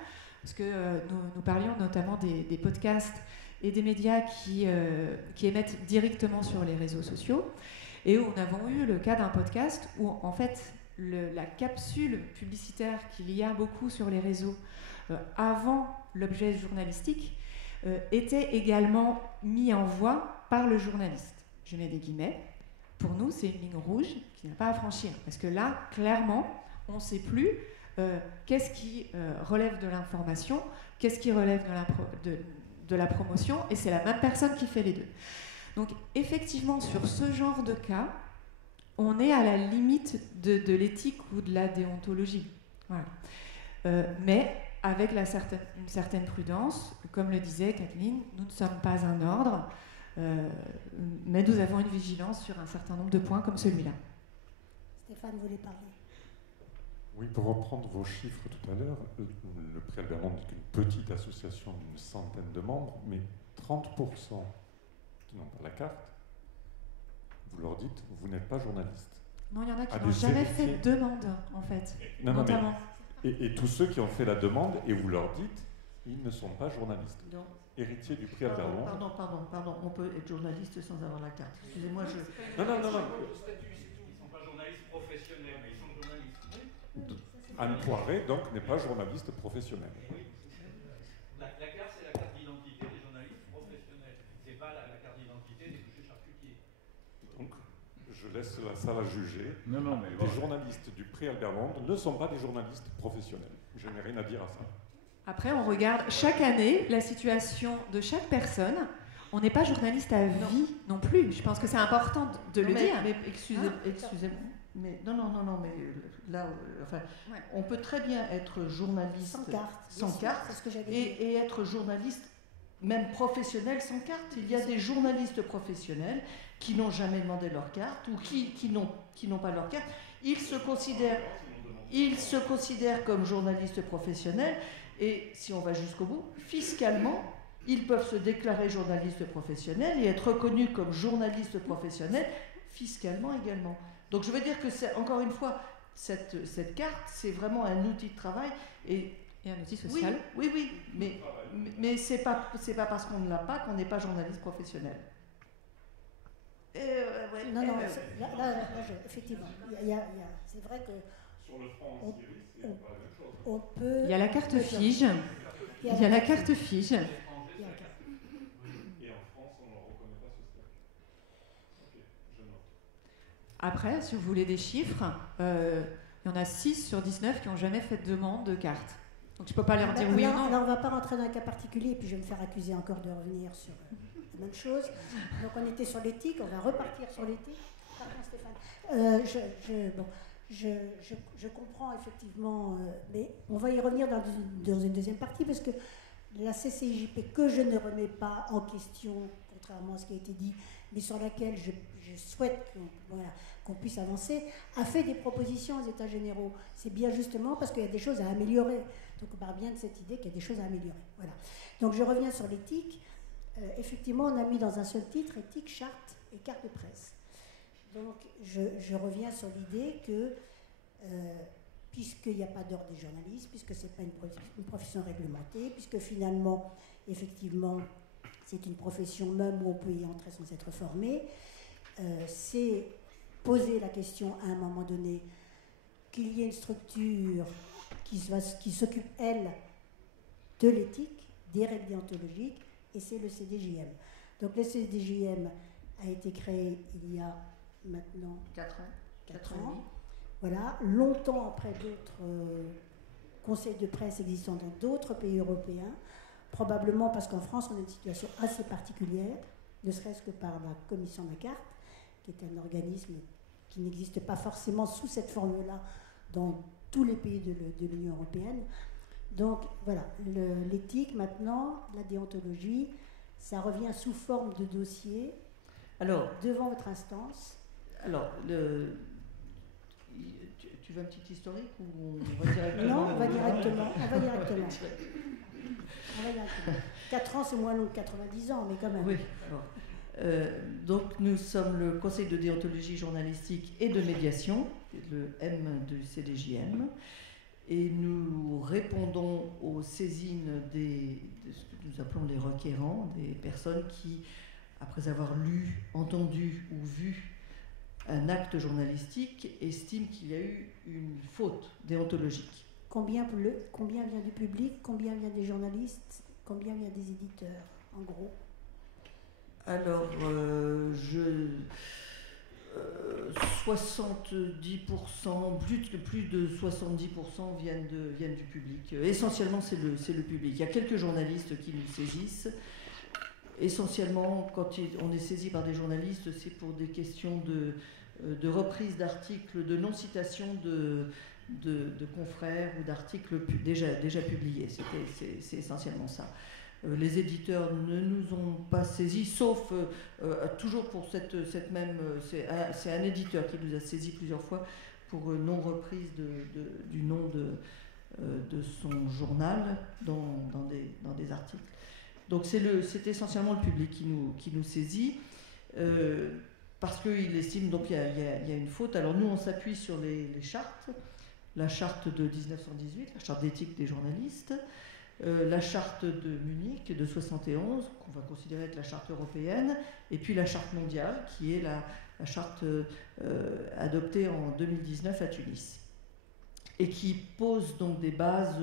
parce que nous parlions notamment des podcasts et des médias qui émettent directement sur les réseaux sociaux, et où nous avons eu le cas d'un podcast où en fait la capsule publicitaire qu'il y a beaucoup sur les réseaux avant l'objet journalistique était également mis en voie par le journaliste. Je mets des guillemets. Pour nous, c'est une ligne rouge qui n'a pas à franchir. Parce que là, clairement, on ne sait plus qu'est-ce qui relève de l'information, qu'est-ce qui relève de la promotion, et c'est la même personne qui fait les deux. Donc, effectivement, sur ce genre de cas, on est à la limite de l'éthique ou de la déontologie. Voilà. Mais avec une certaine prudence, comme le disait Kathleen, nous ne sommes pas un ordre, mais nous avons une vigilance sur un certain nombre de points comme celui-là. Stéphane voulait parler. Oui, pour reprendre vos chiffres tout à l'heure, le Prix Albert Londres est une petite association d'une centaine de membres, mais 30% qui n'ont pas la carte, vous leur dites, vous n'êtes pas journaliste. Non, il y en a qui n'ont jamais fait de demande, en fait. Non, notamment. Et tous ceux qui ont fait la demande, et vous leur dites, ils ne sont pas journalistes. Non. Héritiers du Prix Albert Londres. Pardon, on peut être journaliste sans avoir la carte. Excusez-moi, Non. Le statut, c'est tout. Ils ne sont pas journalistes professionnels, mais ils sont journalistes. Anne Poiret, donc, n'est pas journaliste professionnelle. Oui. La carte, c'est la carte d'identité des journalistes professionnels. Ce n'est pas la carte d'identité des bouchers charcutiers. Donc, je laisse la salle à juger. Mais les journalistes du Prix Albert Londres ne sont pas des journalistes professionnels. Je n'ai rien à dire à ça. Après, on regarde chaque année la situation de chaque personne. On n'est pas journaliste à vie non plus. Je pense que c'est important de le dire. Mais excusez-moi. Mais non, mais là, enfin, ouais. On peut très bien être journaliste sans carte et être journaliste même professionnel sans carte. Il y a des journalistes professionnels qui n'ont jamais demandé leur carte ou qui n'ont pas leur carte. Ils se considèrent comme journalistes professionnels. Et si on va jusqu'au bout, fiscalement, ils peuvent se déclarer journalistes professionnels et être reconnus comme journalistes professionnels fiscalement également. Donc je veux dire que c'est, encore une fois, cette carte, c'est vraiment un outil de travail et un outil social. Oui, mais c'est pas parce qu'on ne l'a pas qu'on n'est pas journaliste professionnel. Effectivement, c'est vrai que sur le front en Syrie, c'est pas la même chose. On peut. Il y a la carte fige. Il y a la carte fige. Et en France, on ne reconnaît pas ce statut. Ok, je note. Après, si vous voulez des chiffres, il y en a 6 sur 19 qui n'ont jamais fait de demande de carte. Donc je ne peux pas leur dire oui ou non. Là, on ne va pas rentrer dans un cas particulier, et puis je vais me faire accuser encore de revenir sur la même chose. Donc on était sur l'éthique, on va repartir sur l'éthique. Pardon, Stéphane. Je comprends effectivement, mais on va y revenir dans une deuxième partie, parce que la CCIJP, que je ne remets pas en question, contrairement à ce qui a été dit, mais sur laquelle je souhaite qu'on puisse avancer, a fait des propositions aux États généraux. C'est bien justement parce qu'il y a des choses à améliorer. Donc on part bien de cette idée qu'il y a des choses à améliorer. Voilà. Donc je reviens sur l'éthique. Effectivement, on a mis dans un seul titre éthique, charte et carte de presse. Donc je reviens sur l'idée que puisqu'il n'y a pas d'ordre des journalistes, puisque ce n'est pas une profession réglementée, puisque finalement, effectivement, c'est une profession même où on peut y entrer sans être formé, c'est poser la question à un moment donné qu'il y ait une structure qui s'occupe, elle, de l'éthique, des règles déontologiques, et c'est le CDJM. Donc le CDJM a été créé il y a maintenant 4 ans. Voilà, longtemps après d'autres conseils de presse existant dans d'autres pays européens, probablement parce qu'en France, on a une situation assez particulière, ne serait-ce que par la Commission de la carte, qui est un organisme qui n'existe pas forcément sous cette forme-là dans tous les pays de l'Union européenne. Donc voilà, l'éthique maintenant, la déontologie, Ça revient sous forme de dossier devant votre instance. Alors, tu veux un petit historique ou on va directement? Non, on va directement. 4 ans, c'est moins long que 90 ans, mais quand même. Oui. Donc, nous sommes le Conseil de déontologie journalistique et de médiation, le M du CDJM, et nous répondons aux saisines de ce que nous appelons les requérants, des personnes qui, après avoir lu, entendu ou vu un acte journalistique, estiment qu'il y a eu une faute déontologique. Combien vient du public, combien vient des journalistes, combien vient des éditeurs, en gros? Alors, 70%, plus de 70% viennent du public. Essentiellement, c'est le public. Il y a quelques journalistes qui nous saisissent. Essentiellement, quand on est saisi par des journalistes, c'est pour des questions de reprise d'articles, de non-citation de confrères ou d'articles déjà publiés. C'est essentiellement ça. Les éditeurs ne nous ont pas saisis, sauf toujours pour cette même... C'est un éditeur qui nous a saisis plusieurs fois pour non-reprise du nom de son journal dans des articles. Donc c'est essentiellement le public qui nous saisit, parce qu'il estime donc qu'il y a une faute. Alors nous, on s'appuie sur les chartes, la charte de 1918, la charte d'éthique des journalistes, la charte de Munich de 71, qu'on va considérer être la charte européenne, et puis la charte mondiale, qui est la charte adoptée en 2019 à Tunis, et qui pose donc des bases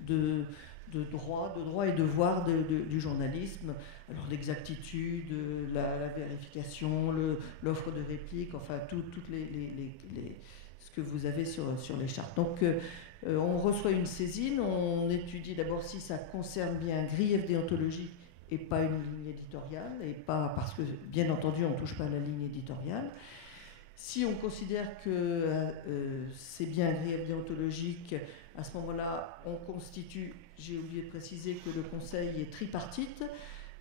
de droits et devoirs du journalisme. Alors l'exactitude, la vérification, l'offre de réplique, enfin toutes ce que vous avez sur les chartes. Donc on reçoit une saisine, on étudie d'abord si ça concerne bien un grief déontologique et pas une ligne éditoriale, et pas parce que, bien entendu, on ne touche pas à la ligne éditoriale. Si on considère que c'est bien un grief déontologique, à ce moment-là, on constitue, j'ai oublié de préciser que le conseil est tripartite.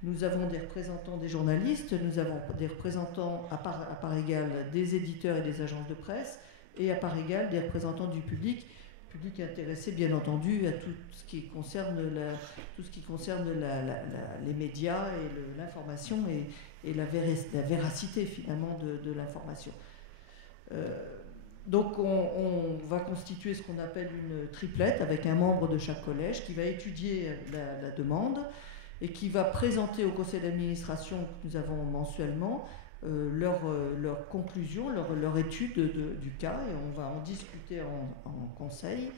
Nous avons des représentants des journalistes, nous avons des représentants à part égale des éditeurs et des agences de presse, et à part égale des représentants du public intéressé bien entendu à tout ce qui concerne les médias et l'information et la véracité finalement de l'information. Donc on va constituer ce qu'on appelle une triplette avec un membre de chaque collège qui va étudier la demande et qui va présenter au conseil d'administration que nous avons mensuellement leur conclusion, leur étude du cas, et on va en discuter en conseil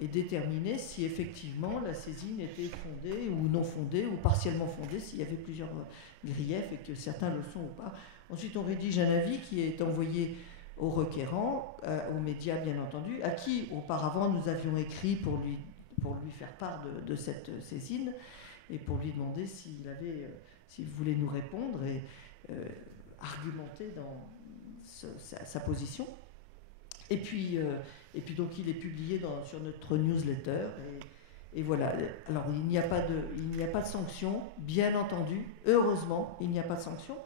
et déterminer si effectivement la saisine était fondée ou non fondée ou partiellement fondée, s'il y avait plusieurs griefs et que certains le sont ou pas. Ensuite, on rédige un avis qui est envoyé aux requérants, aux médias bien entendu, à qui auparavant nous avions écrit pour lui faire part de cette saisine et pour lui demander s'il voulait nous répondre et argumenter dans sa position. Et puis donc il est publié sur notre newsletter et voilà. Alors il n'y a pas de sanction, bien entendu, heureusement il n'y a pas de sanction,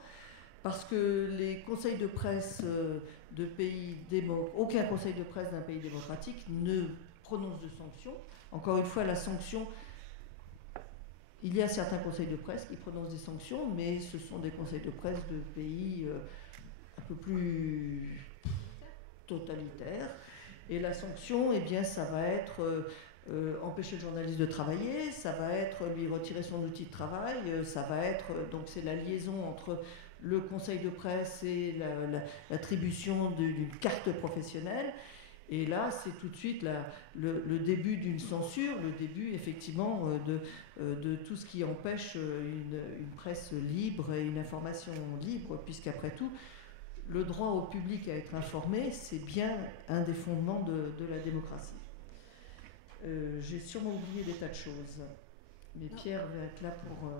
parce que les conseils de presse de pays aucun conseil de presse d'un pays démocratique ne prononce de sanction. Encore une fois, la sanction, il y a certains conseils de presse qui prononcent des sanctions, mais ce sont des conseils de presse de pays un peu plus totalitaires. Et la sanction, eh bien, ça va être empêcher le journaliste de travailler, ça va être lui retirer son outil de travail, ça va être, donc c'est la liaison entre le conseil de presse et l'attribution d'une carte professionnelle. Et là, c'est tout de suite le début d'une censure, le début effectivement de tout ce qui empêche une presse libre et une information libre, puisqu'après tout, le droit au public à être informé, c'est bien un des fondements de la démocratie. J'ai sûrement oublié des tas de choses, mais non. Pierre va être là pour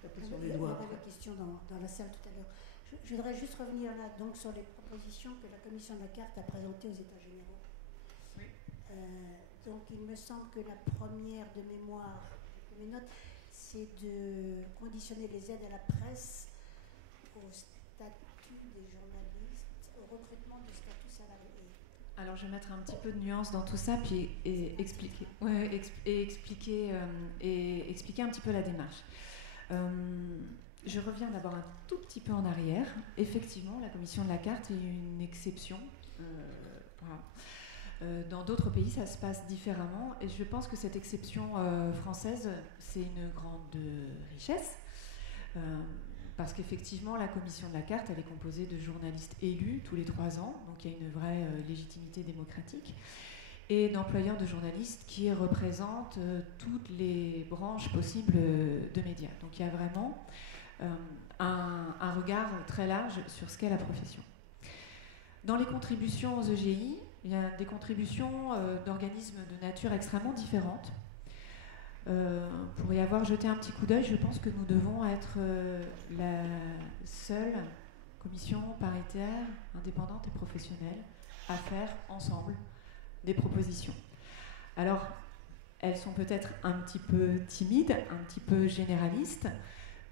taper sur les doigts. Il y avait des questions dans la salle tout à l'heure. Je voudrais juste revenir là donc sur les propositions que la commission de la carte a présentées aux États généraux. Oui. Donc il me semble que la première de mémoire, mes notes, c'est de conditionner les aides à la presse au statut des journalistes, au recrutement du statut salarié. Alors je vais mettre un petit peu de nuance dans tout ça, puis expliquer un petit peu la démarche. Je reviens d'abord un tout petit peu en arrière. Effectivement, la commission de la carte est une exception. Voilà. Dans d'autres pays, ça se passe différemment, et je pense que cette exception française, c'est une grande richesse, parce qu'effectivement, la commission de la carte, elle est composée de journalistes élus tous les 3 ans, donc il y a une vraie légitimité démocratique, et d'employeurs de journalistes qui représentent toutes les branches possibles de médias. Donc il y a vraiment un regard très large sur ce qu'est la profession. Dans les contributions aux EGI, il y a des contributions d'organismes de nature extrêmement différentes. Pour y avoir jeté un petit coup d'œil, je pense que nous devons être la seule commission paritaire, indépendante et professionnelle à faire ensemble des propositions. Alors, elles sont peut-être un petit peu timides, un petit peu généralistes,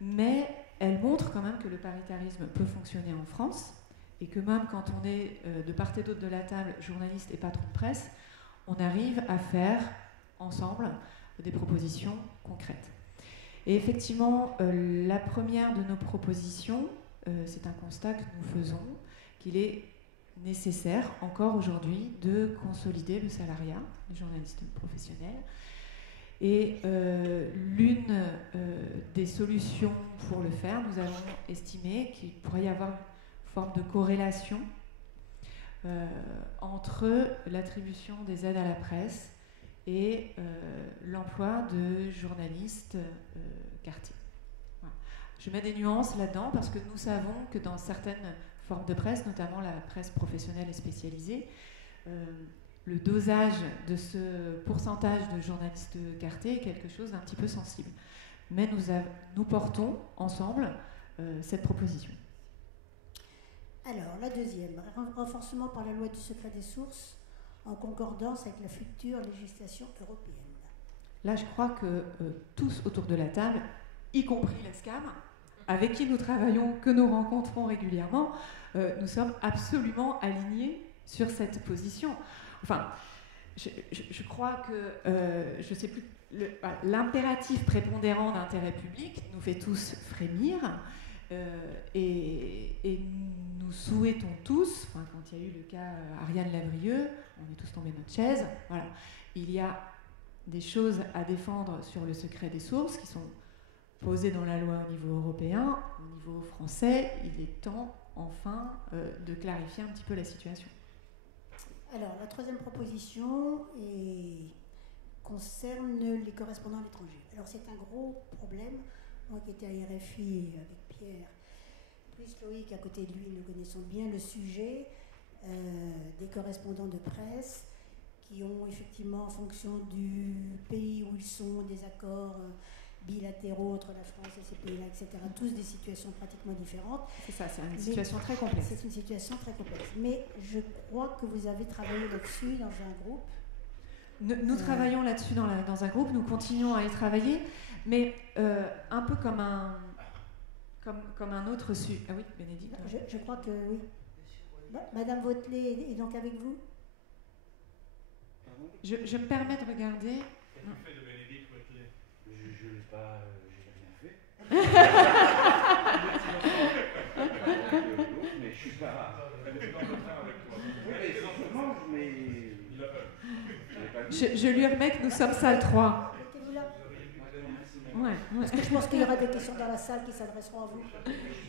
mais elles montrent quand même que le paritarisme peut fonctionner en France, et que même quand on est de part et d'autre de la table, journaliste et patron de presse, on arrive à faire ensemble des propositions concrètes. Et effectivement, la première de nos propositions, c'est un constat que nous faisons, qu'il est nécessaire encore aujourd'hui de consolider le salariat des journalistes professionnels. Et l'une des solutions pour le faire, nous avons estimé qu'il pourrait y avoir une forme de corrélation entre l'attribution des aides à la presse et l'emploi de journalistes cartés. Voilà. Je mets des nuances là-dedans parce que nous savons que dans certaines formes de presse, notamment la presse professionnelle et spécialisée, le dosage de ce pourcentage de journalistes cartés est quelque chose d'un petit peu sensible. Mais nous portons ensemble cette proposition. Alors, la deuxième, renforcement par la loi du secret des sources en concordance avec la future législation européenne. Là, je crois que tous autour de la table, y compris l'ESCAM, avec qui nous travaillons, que nous rencontrons régulièrement, nous sommes absolument alignés sur cette position. Enfin, je crois que, je ne sais plus, l'impératif prépondérant d'intérêt public nous fait tous frémir, et nous souhaitons tous, enfin, quand il y a eu le cas Ariane Lavrieux, on est tous tombés de notre chaise, voilà, il y a des choses à défendre sur le secret des sources qui sont posées dans la loi au niveau européen, au niveau français. Il est temps enfin de clarifier un petit peu la situation. Alors, la troisième proposition concerne les correspondants à l'étranger. Alors, c'est un gros problème. Moi qui étais à RFI avec Pierre, plus Loïc à côté de lui, nous connaissons bien le sujet des correspondants de presse qui ont effectivement, en fonction du pays où ils sont, des accords bilatéraux entre la France et ces pays-là, etc. Tous des situations pratiquement différentes. C'est ça, c'est une situation très complexe. C'est une situation très complexe. Mais je crois que vous avez travaillé là-dessus dans un groupe. Nous travaillons là-dessus dans un groupe, nous continuons à y travailler, mais un peu comme un autre sujet. Ah oui, Bénédicte. Je crois que oui. Madame Vautelet est donc avec vous? Je me permets de regarder. Qu'est-ce que tu fais de Bénédicte Vautelet? Je n'ai pas, j'ai rien fait. Mais je suis pas. Je lui remets que nous sommes salle 3. Ouais. Parce que je pense qu'il y aura des questions dans la salle qui s'adresseront à vous.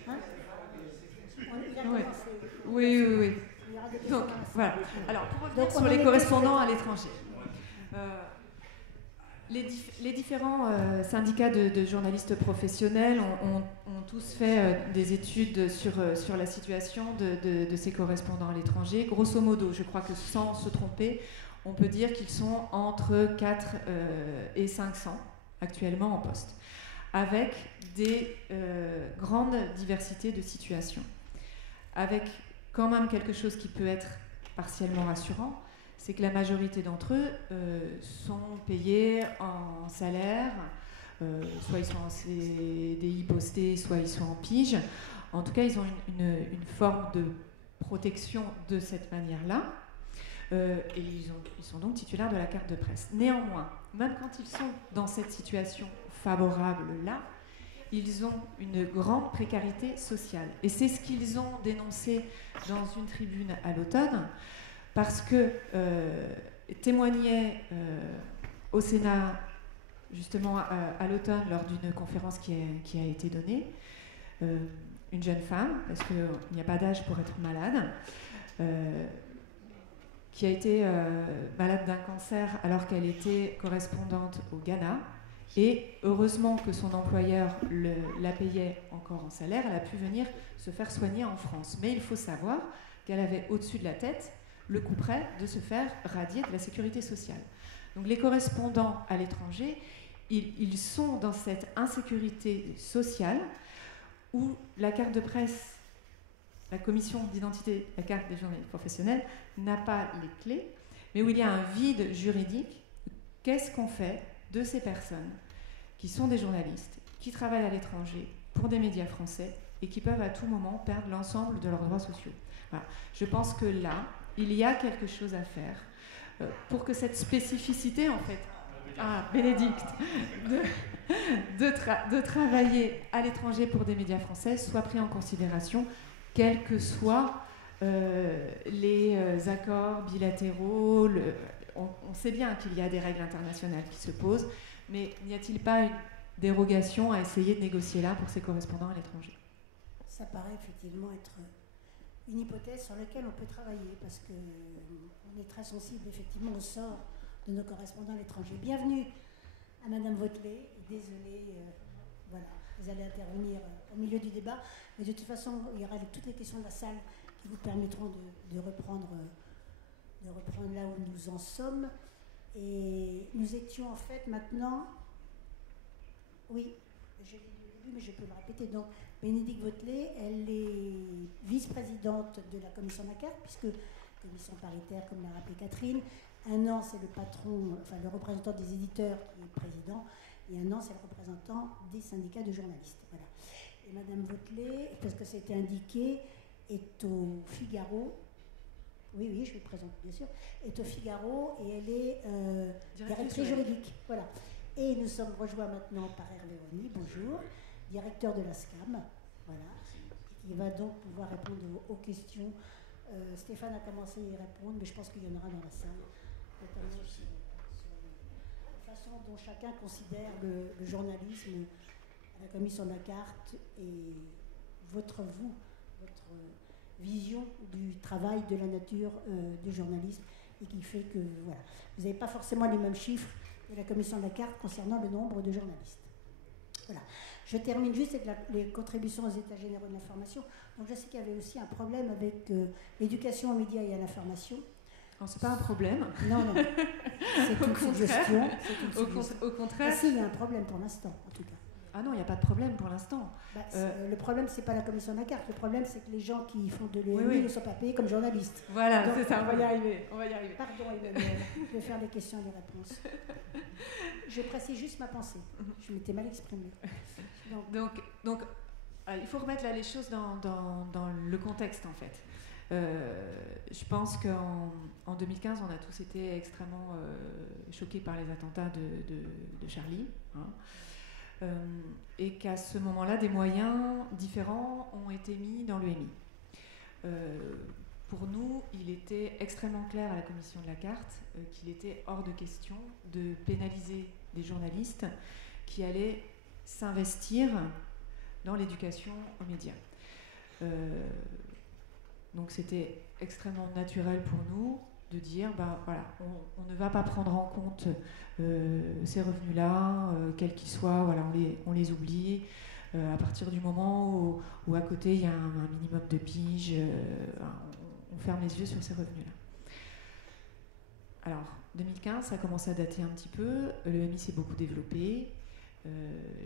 Hein? Oui. Donc, voilà. Alors, pour revenir sur les correspondants à l'étranger. Les différents syndicats de journalistes professionnels ont tous fait des études sur la situation de ces correspondants à l'étranger. Grosso modo, je crois que sans se tromper, on peut dire qu'ils sont entre 4 et 500 actuellement en poste, avec des grandes diversités de situations, avec quand même quelque chose qui peut être partiellement rassurant, c'est que la majorité d'entre eux sont payés en salaire soit ils sont en CDI posté, soit ils sont en pige. En tout cas, ils ont une forme de protection de cette manière-là. Et ils sont donc titulaires de la carte de presse. Néanmoins, même quand ils sont dans cette situation favorable-là, ils ont une grande précarité sociale. Et c'est ce qu'ils ont dénoncé dans une tribune à l'automne, parce que témoignait au Sénat, justement à l'automne, lors d'une conférence qui a été donnée, une jeune femme, parce qu'il n'y a pas d'âge pour être malade, qui a été malade d'un cancer alors qu'elle était correspondante au Ghana. Et heureusement que son employeur la payait encore en salaire, elle a pu venir se faire soigner en France. Mais il faut savoir qu'elle avait au-dessus de la tête le coup près de se faire radier de la sécurité sociale. Donc les correspondants à l'étranger, ils sont dans cette insécurité sociale où la carte de presse, la commission d'identité, la carte des journalistes professionnels, n'a pas les clés, mais où il y a un vide juridique. Qu'est-ce qu'on fait de ces personnes qui sont des journalistes, qui travaillent à l'étranger pour des médias français et qui peuvent à tout moment perdre l'ensemble de leurs droits sociaux? Voilà. Je pense que là, il y a quelque chose à faire pour que cette spécificité, en fait, Bénédicte, de travailler à l'étranger pour des médias français soit pris en considération, quels que soient les accords bilatéraux. On sait bien qu'il y a des règles internationales qui se posent, mais n'y a-t-il pas une dérogation à essayer de négocier là pour ses correspondants à l'étranger? Ça paraît effectivement être une hypothèse sur laquelle on peut travailler, parce qu'on est très sensible effectivement au sort de nos correspondants à l'étranger. Bienvenue à Madame Vautelet. Désolée, voilà, vous allez intervenir au milieu du débat, mais de toute façon, il y aura toutes les questions de la salle qui vous permettront de reprendre là où nous en sommes. Et nous étions en fait maintenant, oui, je l'ai dit au début, mais je peux le répéter. Donc, Bénédicte Vautelet, elle est vice-présidente de la commission de la carte, puisque commission paritaire, comme l'a rappelé Catherine. Un an, c'est le patron, enfin le représentant des éditeurs qui est président, et un an, c'est le représentant des syndicats de journalistes. Voilà. Et Madame Vautelet, parce que c'était indiqué, est au Figaro. Oui, je vous présente bien sûr. Est au Figaro et elle est directrice juridique. Voilà. Et nous sommes rejoints maintenant par Hervé Rony, bonjour, directeur de la SCAM. Voilà. Il va donc pouvoir répondre aux questions. Stéphane a commencé à y répondre, mais je pense qu'il y en aura dans la salle, notamment sur la façon dont chacun considère le journalisme à la commission de la carte et votre vision du travail, de la nature du journalisme, et qui fait que voilà, vous n'avez pas forcément les mêmes chiffres que la commission de la carte concernant le nombre de journalistes. Voilà. Je termine juste avec les contributions aux états généraux de l'information. Donc je sais qu'il y avait aussi un problème avec l'éducation aux médias et à l'information. Non, c'est pas un problème. Non, c'est une suggestion. Au contraire. Ah, si, il y a un problème pour l'instant, en tout cas. Ah non, il n'y a pas de problème pour l'instant. Le problème, c'est pas la commission de la carte. Le problème, c'est que les gens qui font de l'EMI ne sont pas payés comme journalistes. Voilà, c'est ça, on va y arriver. Pardon, Emmanuel, je vais faire des questions et des réponses. Je précise juste ma pensée. Je m'étais mal exprimée. Donc, il faut remettre là les choses dans le contexte, en fait. Je pense qu'en 2015, on a tous été extrêmement choqués par les attentats de Charlie. Et qu'à ce moment-là, des moyens différents ont été mis dans l'EMI. Pour nous, il était extrêmement clair à la commission de la carte qu'il était hors de question de pénaliser des journalistes qui allaient s'investir dans l'éducation aux médias. Donc c'était extrêmement naturel pour nous de dire, voilà, on ne va pas prendre en compte ces revenus-là, quels qu'ils soient, voilà, on les oublie. À partir du moment où à côté il y a un minimum de pige, on ferme les yeux sur ces revenus-là. Alors, 2015, ça commence à dater un petit peu, l'EMI s'est beaucoup développé,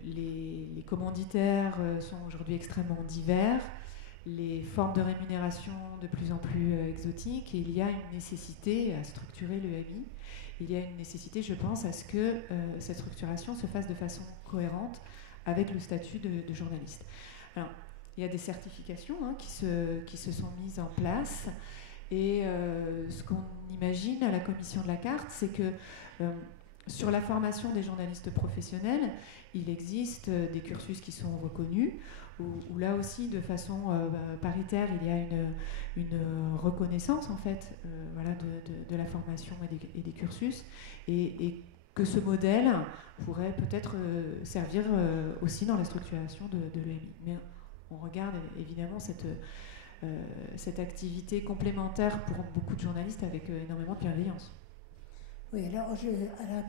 les commanditaires sont aujourd'hui extrêmement divers, les formes de rémunération de plus en plus exotiques, et il y a une nécessité à structurer l'EMI. Il y a une nécessité, je pense, à ce que cette structuration se fasse de façon cohérente avec le statut de journaliste. Alors, il y a des certifications qui se sont mises en place, et ce qu'on imagine à la commission de la carte, c'est que sur la formation des journalistes professionnels, il existe des cursus qui sont reconnus, où là aussi, de façon paritaire, il y a une reconnaissance en fait, voilà, de la formation et des cursus, et que ce modèle pourrait peut-être servir aussi dans la structuration de l'EMI. Mais on regarde évidemment cette activité complémentaire pour beaucoup de journalistes avec énormément de bienveillance. Oui, alors à la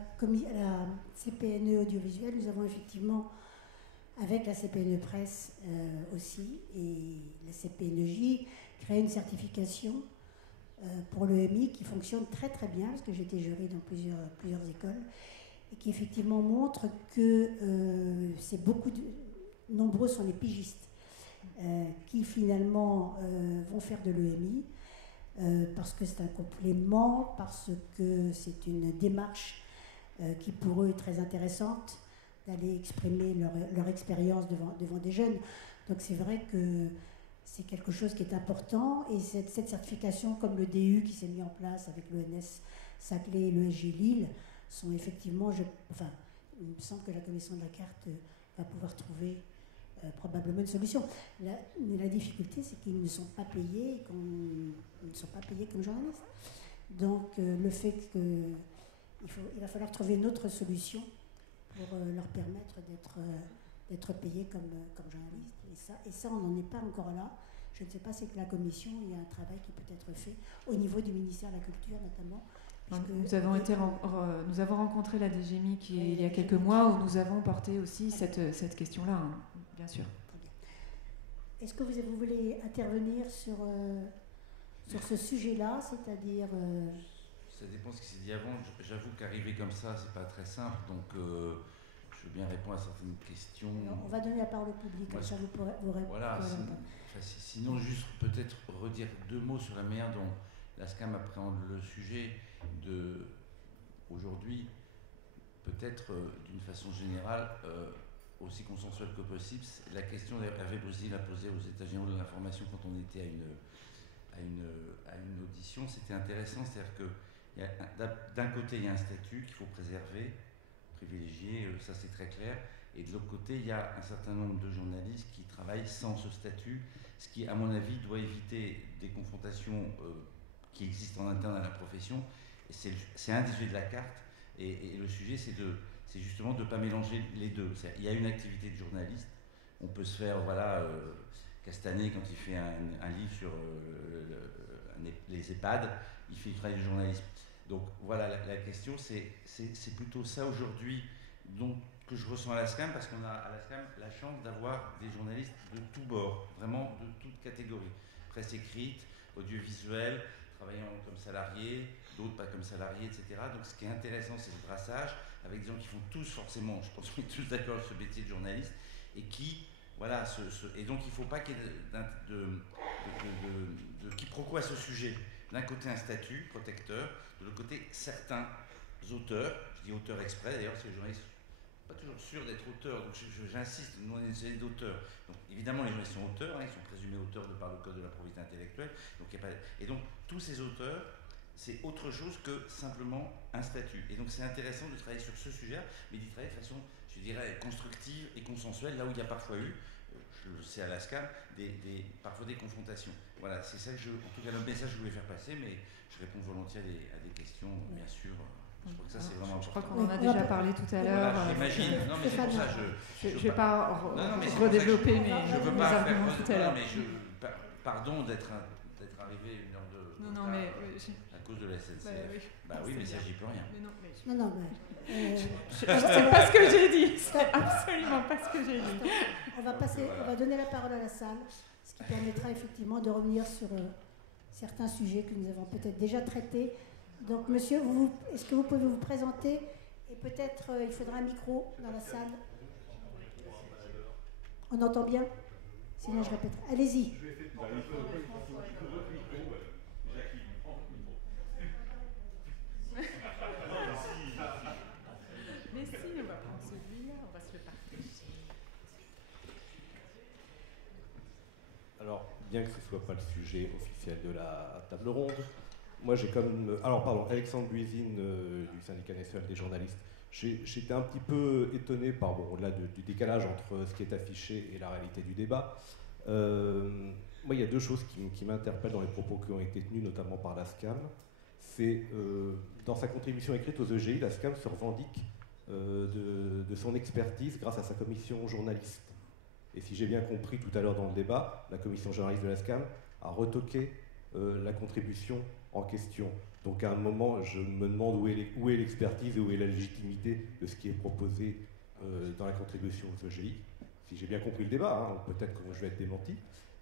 CPNE audiovisuelle, nous avons effectivement, avec la CPNE Presse aussi, et la CPNEJ, créé une certification pour l'EMI qui fonctionne très très bien, parce que j'étais jury dans plusieurs écoles, et qui effectivement montre que nombreux sont les pigistes qui finalement vont faire de l'EMI, parce que c'est un complément, parce que c'est une démarche qui pour eux est très intéressante, d'aller exprimer leur expérience devant des jeunes. Donc c'est vrai que c'est quelque chose qui est important, et cette certification, comme le DU qui s'est mis en place avec l'ENS Saclay et l'ESG Lille, sont effectivement, il me semble que la commission de la carte va pouvoir trouver probablement une solution. La difficulté, c'est qu'ils ne sont pas payés, ils ne sont pas payés comme journalistes. Donc le fait qu'il va falloir trouver une autre solution pour leur permettre d'être payés comme journalistes. Et ça, on n'en est pas encore là. Je ne sais pas, c'est que la commission, il y a un travail qui peut être fait au niveau du ministère de la Culture notamment. Nous avons rencontré la DGMI il y a quelques mois, où nous avons porté aussi cette question-là, bien sûr. Est-ce que vous voulez intervenir sur ce sujet-là, c'est-à-dire... Ça dépend de ce qui s'est dit avant. J'avoue qu'arriver comme ça, c'est pas très simple, donc je veux bien répondre à certaines questions. Alors, on va donner la parole au public, comme ça vous pourrez répondre. Voilà, sinon juste peut-être redire 2 mots sur la manière dont la SCAM appréhende le sujet aujourd'hui, peut-être d'une façon générale, aussi consensuelle que possible. La question Hervé Bosy l'a posée aux États généraux de l'information quand on était à une audition. C'était intéressant, c'est-à-dire que d'un côté il y a un statut qu'il faut préserver, privilégier, ça c'est très clair, et de l'autre côté il y a un certain nombre de journalistes qui travaillent sans ce statut, ce qui à mon avis doit éviter des confrontations qui existent en interne à la profession. Et c'est un des sujets de la carte, et le sujet c'est justement de ne pas mélanger les deux. Il y a une activité de journaliste, on peut se faire, Castanet, quand il fait un livre sur les EHPAD, il fait du travail de journalisme. Donc voilà, la question, c'est plutôt ça aujourd'hui que je ressens à la SCAM, parce qu'on a à la SCAM la chance d'avoir des journalistes de tous bords, vraiment de toutes catégories. Presse écrite, audiovisuel, travaillant comme salariés, d'autres pas comme salariés, etc. Donc ce qui est intéressant, c'est ce brassage, avec des gens qui font tous forcément, je pense qu'on est tous d'accord sur ce métier de journaliste, et qui... Voilà, et donc il ne faut pas qu'il y ait de quiproquo à ce sujet. D'un côté un statut protecteur, de l'autre côté certains auteurs, je dis auteurs exprès d'ailleurs, parce que les journalistes ne sont pas toujours sûrs d'être auteurs, donc j'insiste, nous on est des d'auteurs. Donc évidemment les journalistes sont auteurs, ils sont présumés auteurs de par le code de la propriété intellectuelle, donc et donc tous ces auteurs, c'est autre chose que simplement un statut. Et donc c'est intéressant de travailler sur ce sujet, mais d'y travailler de façon, je dirais, constructive et consensuelle, là où il y a parfois eu, je le sais à la SCAM, parfois des confrontations. Voilà, c'est ça que en tout cas le message que je voulais faire passer, mais je réponds volontiers à des questions, bien sûr. Je crois que ça c'est vraiment important. Je crois qu'on en a déjà parlé tout à l'heure. Voilà, j'imagine. Non mais c'est pour ça je ne vais pas redévelopper mes arguments tout à l'heure. Pardon d'être arrivé une heure de... Non, mais... à cause de la SNCF. Bah oui, mais ça j'y peux rien. Non, c'est pas ce que j'ai dit. C'est absolument pas ce que j'ai dit. On va donner la parole à la salle, ce qui permettra effectivement de revenir sur certains sujets que nous avons peut-être déjà traités. Donc, monsieur, est-ce que vous pouvez vous présenter? Et peut-être il faudra un micro dans la salle. On entend bien? Sinon, je répéterai. Allez-y. Mais si, on va prendre celui-là, on va se le partager. Alors, bien que ce ne soit pas le sujet officiel de la table ronde, moi j'ai comme... Alors, pardon, Alexandre Buisine du syndicat national des journalistes. J'étais un petit peu étonné par, bon, au-delà du décalage entre ce qui est affiché et la réalité du débat. Moi, il y a deux choses qui m'interpellent dans les propos qui ont été tenus, notamment par la SCAM. C'est, dans sa contribution écrite aux EGI, la SCAM se revendique de son expertise grâce à sa commission journaliste. Et si j'ai bien compris tout à l'heure dans le débat, la commission journaliste de la SCAM a retoqué la contribution en question. Donc à un moment, je me demande où est l'expertise et où est la légitimité de ce qui est proposé dans la contribution aux EGI. Si j'ai bien compris le débat, hein, peut-être que je vais être démenti.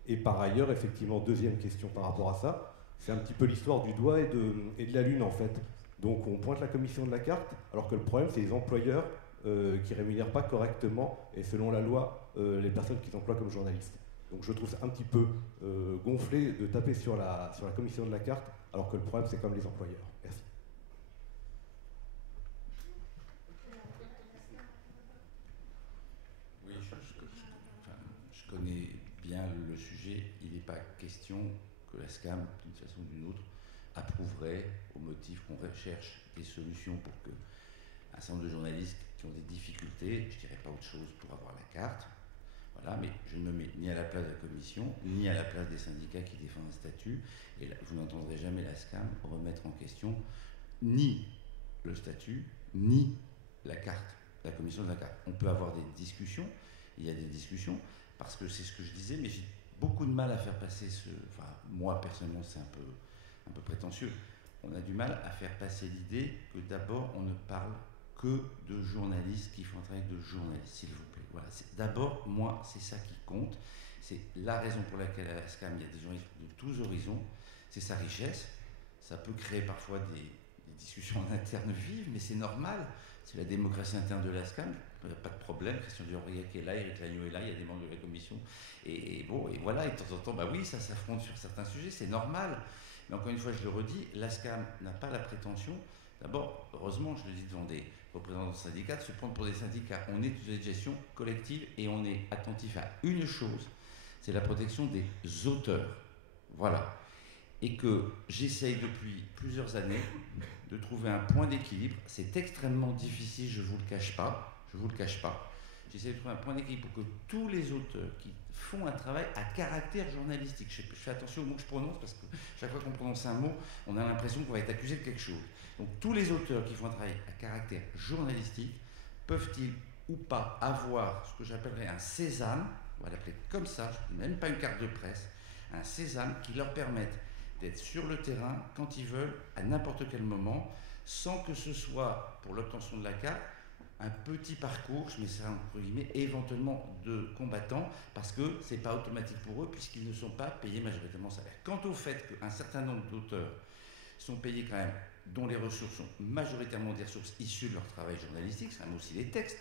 Et par ailleurs, effectivement, deuxième question par rapport à ça, c'est un petit peu l'histoire du doigt et de la lune en fait. Donc on pointe la commission de la carte, alors que le problème c'est les employeurs qui rémunèrent pas correctement et selon la loi les personnes qu'ils emploient comme journalistes. Donc je trouve ça un petit peu gonflé de taper sur la commission de la carte, alors que le problème c'est comme les employeurs. Merci. Oui, je connais bien le sujet. Il n'est pas question que la SCAM, d'une façon ou d'une autre, approuverait au motif qu'on recherche des solutions pour que un certain nombre de journalistes qui ont des difficultés, je ne dirais pas autre chose pour avoir la carte, voilà, mais je ne me mets ni à la place de la commission, ni à la place des syndicats qui défendent un statut, et là, vous n'entendrez jamais la SCAM remettre en question ni le statut, ni la carte, la commission de la carte. On peut avoir des discussions, il y a des discussions, parce que c'est ce que je disais, mais j'ai beaucoup de mal à faire passer enfin, moi personnellement c'est un peu prétentieux, on a du mal à faire passer l'idée que d'abord on ne parle que de journalistes qui font un travail de journaliste, s'il vous plaît. Voilà. D'abord, moi, c'est ça qui compte. C'est la raison pour laquelle à la SCAM, il y a des journalistes de tous horizons. C'est sa richesse. Ça peut créer parfois des discussions en interne vives, mais c'est normal. C'est la démocratie interne de la SCAM. Pas de problème. Christian Duriac est là, Éric Lagneau est là, il y a des membres de la commission. Et bon, et voilà, et de temps en temps, bah oui, ça s'affronte sur certains sujets, c'est normal. Mais encore une fois, je le redis, la SCAM n'a pas la prétention. D'abord, heureusement, je le dis devant des représentants de syndicats, de se prendre pour des syndicats. On est une gestion collective et on est attentif à une chose, c'est la protection des auteurs. Voilà. Et que j'essaye depuis plusieurs années de trouver un point d'équilibre. C'est extrêmement difficile, je ne vous le cache pas. Je ne vous le cache pas. J'essaie de trouver un point d'équilibre pour que tous les auteurs qui font un travail à caractère journalistique, je fais attention aux mots que je prononce parce que chaque fois qu'on prononce un mot, on a l'impression qu'on va être accusé de quelque chose. Donc tous les auteurs qui font un travail à caractère journalistique peuvent-ils ou pas avoir ce que j'appellerais un sésame, on va l'appeler comme ça, même pas une carte de presse, un sésame qui leur permette d'être sur le terrain quand ils veulent, à n'importe quel moment, sans que ce soit pour l'obtention de la carte un petit parcours, je mets ça entre guillemets, éventuellement de combattants, parce que ce n'est pas automatique pour eux, puisqu'ils ne sont pas payés majoritairement salaire. Quant au fait qu'un certain nombre d'auteurs sont payés quand même, dont les ressources sont majoritairement des ressources issues de leur travail journalistique, c'est quand même aussi les textes,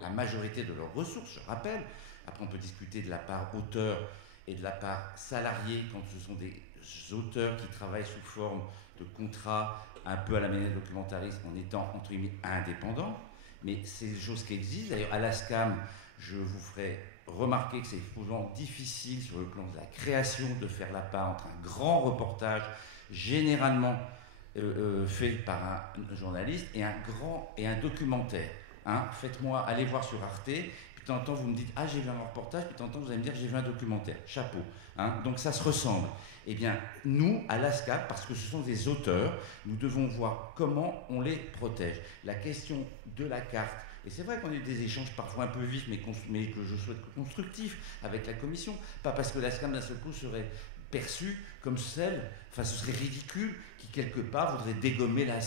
la majorité de leurs ressources, je rappelle. Après on peut discuter de la part auteur et de la part salarié, quand ce sont des auteurs qui travaillent sous forme de contrat, un peu à la manière documentariste, en étant entre guillemets indépendants. Mais c'est des choses qui existent. D'ailleurs, à la SCAM, je vous ferai remarquer que c'est souvent difficile sur le plan de la création de faire la part entre un grand reportage, généralement fait par un journaliste, et un documentaire. Hein. Faites-moi aller voir sur Arte, puis de temps en temps vous me dites « Ah, j'ai vu un reportage », puis de temps en temps vous allez me dire « J'ai vu un documentaire ». Chapeau. Hein. Donc ça se ressemble. Eh bien, nous, à l'ASCAP, parce que ce sont des auteurs, nous devons voir comment on les protège. La question de la carte, et c'est vrai qu'on a eu des échanges parfois un peu vifs, mais que je souhaite constructifs avec la Commission, pas parce que l'ASCAP d'un seul coup serait perçue comme celle, enfin ce serait ridicule, qui quelque part voudrait dégommer la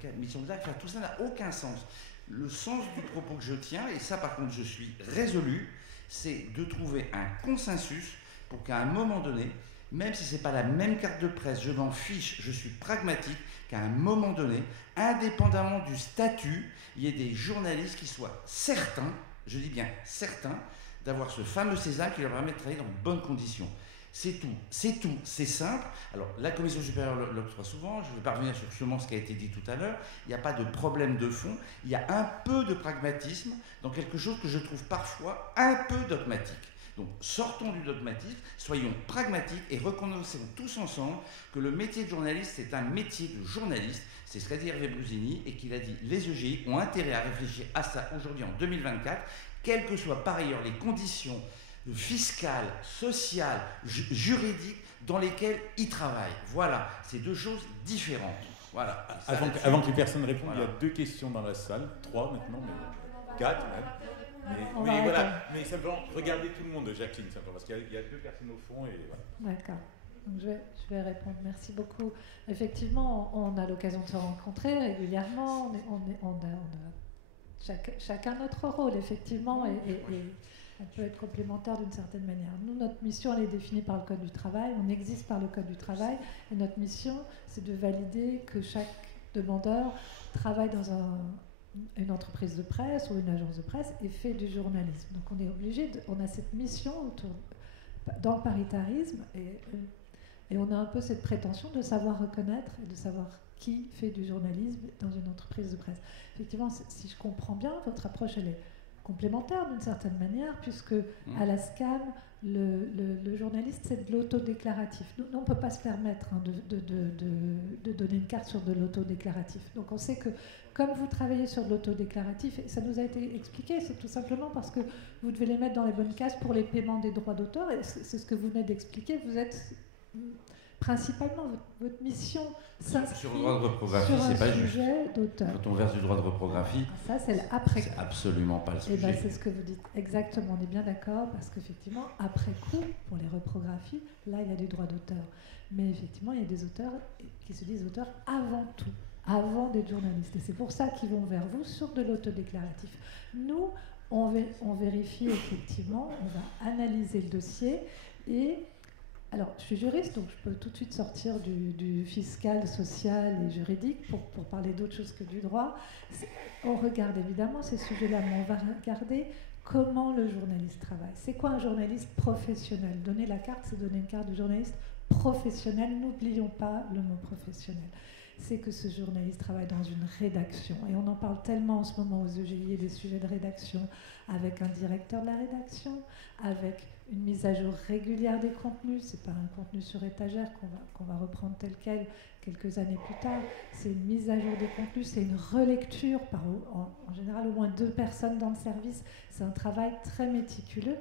Commission de la carte. Enfin, tout ça n'a aucun sens. Le sens du propos que je tiens, et ça par contre je suis résolu, c'est de trouver un consensus pour qu'à un moment donné, même si ce n'est pas la même carte de presse, je m'en fiche, je suis pragmatique, qu'à un moment donné, indépendamment du statut, il y ait des journalistes qui soient certains, je dis bien certains, d'avoir ce fameux César qui leur permet de travailler dans de bonnes conditions. C'est tout, c'est simple. Alors, la commission supérieure l'octroie souvent, je ne vais pas revenir sur justement ce qui a été dit tout à l'heure, il n'y a pas de problème de fond, il y a un peu de pragmatisme dans quelque chose que je trouve parfois un peu dogmatique. Donc, sortons du dogmatisme, soyons pragmatiques et reconnaissons tous ensemble que le métier de journaliste, c'est un métier de journaliste. C'est ce qu'a dit Hervé Brusini et qu'il a dit les EGI ont intérêt à réfléchir à ça aujourd'hui en 2024, quelles que soient par ailleurs les conditions fiscales, sociales, juridiques dans lesquelles ils travaillent. Voilà, c'est deux choses différentes. Voilà. Avant que les personnes répondent, voilà. Il y a 2 questions dans la salle, 3 maintenant, mais 4 même. Mais voilà, mais simplement, regardez tout le monde, Jacqueline, simplement, parce qu'il y a 2 personnes au fond et voilà. D'accord. Donc je vais répondre. Merci beaucoup. Effectivement, on a l'occasion de se rencontrer régulièrement. On a chacun notre rôle, effectivement, et on peut être complémentaire d'une certaine manière. Nous, notre mission, elle est définie par le Code du travail. On existe par le Code du travail. Et notre mission, c'est de valider que chaque demandeur travaille dans une entreprise de presse ou une agence de presse et fait du journalisme. Donc on est obligé, on a cette mission dans le paritarisme et on a un peu cette prétention de savoir reconnaître et de savoir qui fait du journalisme dans une entreprise de presse. Effectivement, si je comprends bien, votre approche, elle est complémentaire d'une certaine manière, puisque à la SCAM, le journaliste, c'est de l'autodéclaratif. Nous, on ne peut pas se permettre de donner une carte sur de l'autodéclaratif. Donc on sait que comme vous travaillez sur de l'autodéclaratif, et ça nous a été expliqué, c'est tout simplement parce que vous devez les mettre dans les bonnes cases pour les paiements des droits d'auteur, et c'est ce que vous venez d'expliquer. Vous êtes principalement, votre mission s'inscrit sur le droit de reprographie, c'est pas juste. Quand on verse du droit de reprographie, ça c'est l'après. C'est absolument pas le sujet. Et ben, c'est ce que vous dites exactement. On est bien d'accord parce qu'effectivement, après coup, pour les reprographies, là il y a du droit d'auteur. Mais effectivement, il y a des auteurs qui se disent auteurs avant tout, avant d'être journalistes. Et c'est pour ça qu'ils vont vers vous sur de l'autodéclaratif. Nous, on vérifie effectivement, on va analyser le dossier et alors, je suis juriste, donc je peux tout de suite sortir du fiscal, social et juridique pour parler d'autre chose que du droit. On regarde évidemment ces sujets-là, mais on va regarder comment le journaliste travaille. C'est quoi un journaliste professionnel? Donner la carte, c'est donner une carte de journaliste professionnel. N'oublions pas le mot professionnel. C'est que ce journaliste travaille dans une rédaction. Et on en parle tellement en ce moment aux EGI des sujets de rédaction, avec un directeur de la rédaction, avec une mise à jour régulière des contenus. C'est pas un contenu sur étagère qu'on va reprendre tel quel quelques années plus tard. C'est une mise à jour des contenus, c'est une relecture par en général au moins 2 personnes dans le service. C'est un travail très méticuleux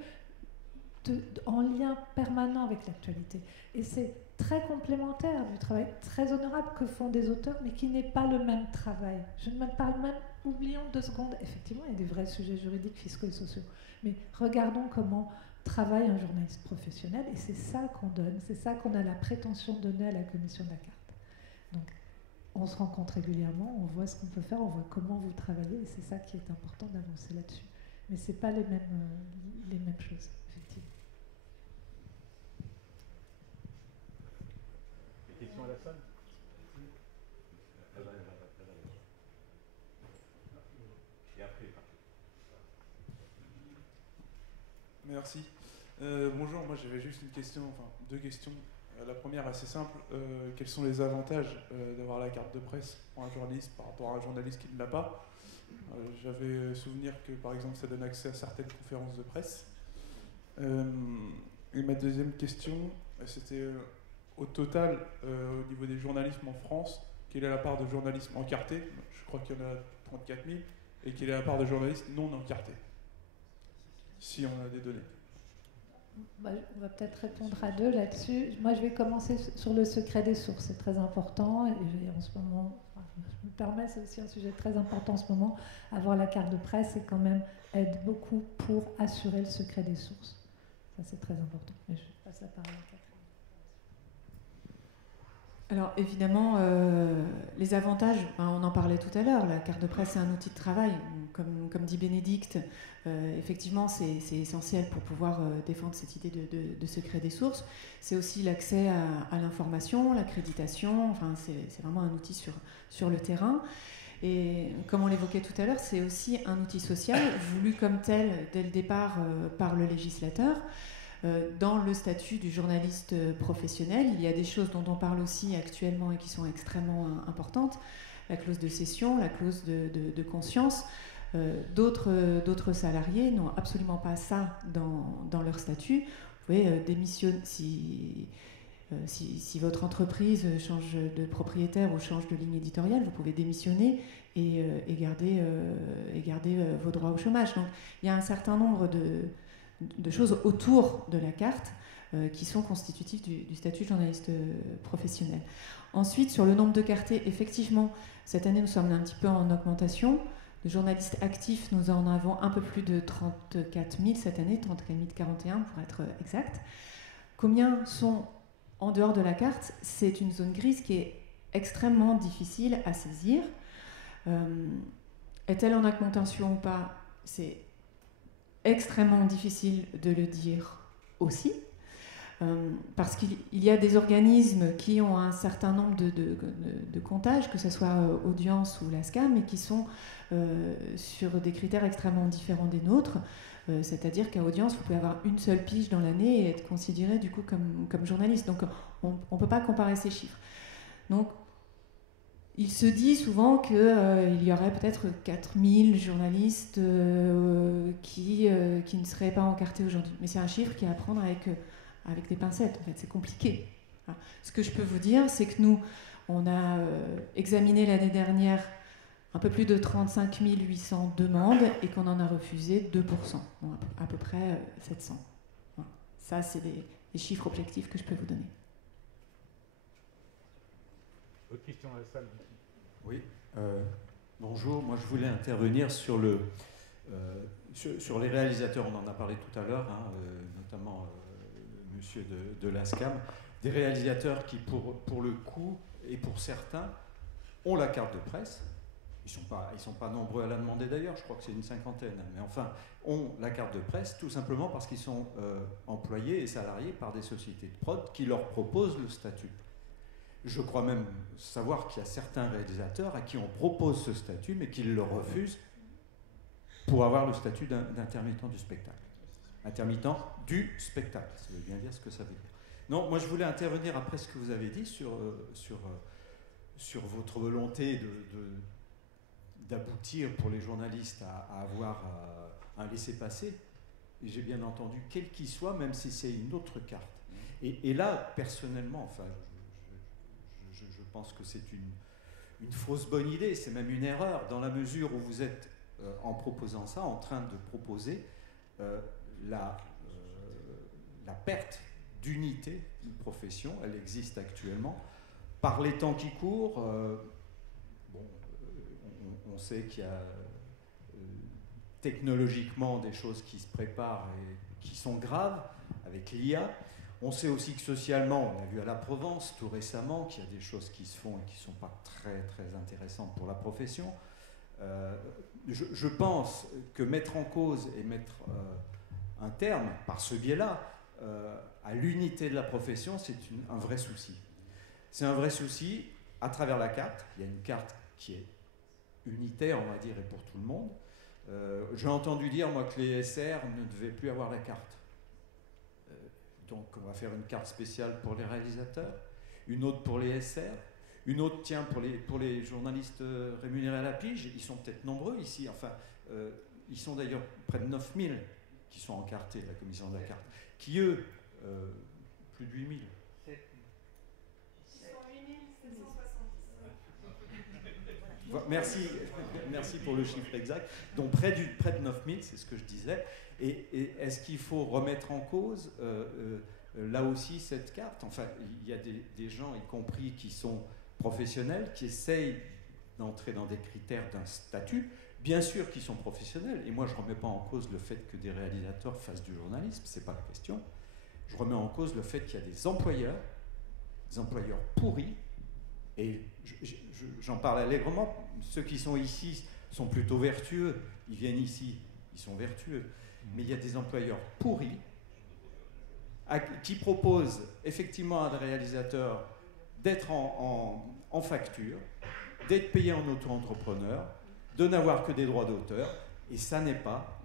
en lien permanent avec l'actualité. Et c'est très complémentaire du travail très honorable que font des auteurs, mais qui n'est pas le même travail. Je ne me parle même, oublions 2 secondes, effectivement, il y a des vrais sujets juridiques, fiscaux et sociaux, mais regardons comment travaille un journaliste professionnel, et c'est ça qu'on donne, c'est ça qu'on a la prétention de donner à la commission de la carte. Donc, on se rencontre régulièrement, on voit ce qu'on peut faire, on voit comment vous travaillez, et c'est ça qui est important d'avancer là-dessus. Mais ce n'est pas les mêmes choses, effectivement. Des questions à la salle? Et après, merci. Bonjour, moi j'avais juste une question, enfin 2 questions. La première assez simple, quels sont les avantages d'avoir la carte de presse pour un journaliste par rapport à un journaliste qui ne l'a pas? J'avais souvenir que par exemple ça donne accès à certaines conférences de presse. Et ma deuxième question, c'était au total, au niveau des journalismes en France, quelle est la part de journalisme encarté? Je crois qu'il y en a 34 000. Et quelle est la part de journalistes non encartés? Si on a des données. Bah, on va peut-être répondre à 2 là-dessus. Moi, je vais commencer sur le secret des sources. C'est très important. Et en ce moment, je me permets, c'est aussi un sujet très important en ce moment. Avoir la carte de presse, c'est quand même aide beaucoup pour assurer le secret des sources. Ça, c'est très important. Mais je passe la parole à Catherine. Alors évidemment, les avantages, on en parlait tout à l'heure, la carte de presse c'est un outil de travail, comme dit Bénédicte, effectivement c'est essentiel pour pouvoir défendre cette idée de secret des sources. C'est aussi l'accès à l'information, l'accréditation, enfin c'est vraiment un outil sur le terrain. Et comme on l'évoquait tout à l'heure, c'est aussi un outil social voulu comme tel dès le départ par le législateur. Dans le statut du journaliste professionnel, il y a des choses dont on parle aussi actuellement et qui sont extrêmement importantes. La clause de cession, la clause de conscience. D'autres salariés n'ont absolument pas ça dans leur statut. Vous pouvez démissionner si votre entreprise change de propriétaire ou change de ligne éditoriale, vous pouvez démissionner et garder vos droits au chômage. Donc il y a un certain nombre de choses autour de la carte qui sont constitutives du statut de journaliste professionnel. Ensuite, sur le nombre de cartés, effectivement, cette année nous sommes un petit peu en augmentation. De journalistes actifs, nous en avons un peu plus de 34 000 cette année, 34 041 pour être exact. Combien sont en dehors de la carte? C'est une zone grise qui est extrêmement difficile à saisir. Est-elle en augmentation ou pas? C'est extrêmement difficile de le dire aussi. Parce qu'il y a des organismes qui ont un certain nombre de comptages, que ce soit Audience ou la SCAM, et qui sont sur des critères extrêmement différents des nôtres. C'est-à-dire qu'à Audience, vous pouvez avoir une seule pige dans l'année et être considéré du coup comme journaliste. Donc on ne peut pas comparer ces chiffres. Donc il se dit souvent qu'il y aurait peut-être 4000 journalistes qui ne seraient pas encartés aujourd'hui. Mais c'est un chiffre qui est à prendre avec des pincettes. En fait, c'est compliqué. Voilà. Ce que je peux vous dire, c'est que nous, on a examiné l'année dernière un peu plus de 35 800 demandes et qu'on en a refusé 2%, donc à peu près 700. Voilà. Ça, c'est des chiffres objectifs que je peux vous donner. Autre question à la salle? Oui, bonjour. Moi, je voulais intervenir sur les réalisateurs. On en a parlé tout à l'heure, hein, notamment monsieur de l'ASCAM. Des réalisateurs qui, pour le coup, et pour certains, ont la carte de presse. Ils sont pas nombreux à la demander d'ailleurs, je crois que c'est une cinquantaine, mais enfin, ont la carte de presse tout simplement parce qu'ils sont employés et salariés par des sociétés de prod qui leur proposent le statut. Je crois même savoir qu'il y a certains réalisateurs à qui on propose ce statut, mais qui le refusent pour avoir le statut d'intermittent du spectacle. Intermittent du spectacle, ça veut bien dire ce que ça veut dire. Non, moi je voulais intervenir après ce que vous avez dit sur votre volonté d'aboutir pour les journalistes à avoir un laissez-passer, et j'ai bien entendu, quel qu'il soit, même si c'est une autre carte. Et là, personnellement, enfin, je pense que c'est une fausse bonne idée, c'est même une erreur, dans la mesure où vous êtes, en proposant ça, en train de proposer la perte d'unité de profession. Elle existe actuellement. Par les temps qui courent, on sait qu'il y a technologiquement des choses qui se préparent et qui sont graves avec l'IA. On sait aussi que socialement, on a vu à la Provence tout récemment qu'il y a des choses qui se font et qui ne sont pas très très intéressantes pour la profession. Je pense que mettre en cause et mettre un terme par ce biais-là à l'unité de la profession, c'est un vrai souci. C'est un vrai souci à travers la carte. Il y a une carte qui est unitaire, on va dire, et pour tout le monde. J'ai entendu dire, moi, que les SR ne devaient plus avoir la carte. Donc, on va faire une carte spéciale pour les réalisateurs, une autre pour les SR, une autre, tiens, pour les journalistes rémunérés à la pige. Ils sont peut-être nombreux ici. Enfin, ils sont d'ailleurs près de 9000 qui sont encartés, la commission de la carte, qui, eux, plus de 8000. Merci pour le chiffre exact. Donc près de 9000, c'est ce que je disais. Et est-ce qu'il faut remettre en cause là aussi cette carte? Enfin, il y a des gens, y compris qui sont professionnels, qui essayent d'entrer dans des critères d'un statut, bien sûr qu'ils sont professionnels. Et moi, je ne remets pas en cause le fait que des réalisateurs fassent du journalisme, ce n'est pas la question. Je remets en cause le fait qu'il y a des employeurs pourris. Et j'en parle allègrement. Ceux qui sont ici sont plutôt vertueux. Ils viennent ici, ils sont vertueux. Mais il y a des employeurs pourris qui proposent effectivement à des réalisateurs d'être en facture, d'être payé en auto-entrepreneur, de n'avoir que des droits d'auteur, et ça n'est pas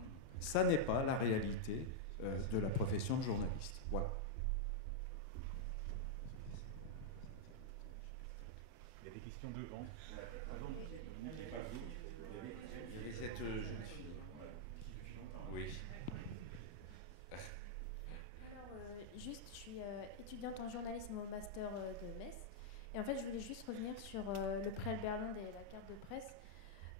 la réalité de la profession de journaliste. Voilà. Il y a des questions devant. Il y avait cette jeune fille. Oui. Juste, je suis étudiante en journalisme au master de Metz. Et en fait, je voulais juste revenir sur le prêt Albert Londres et la carte de presse.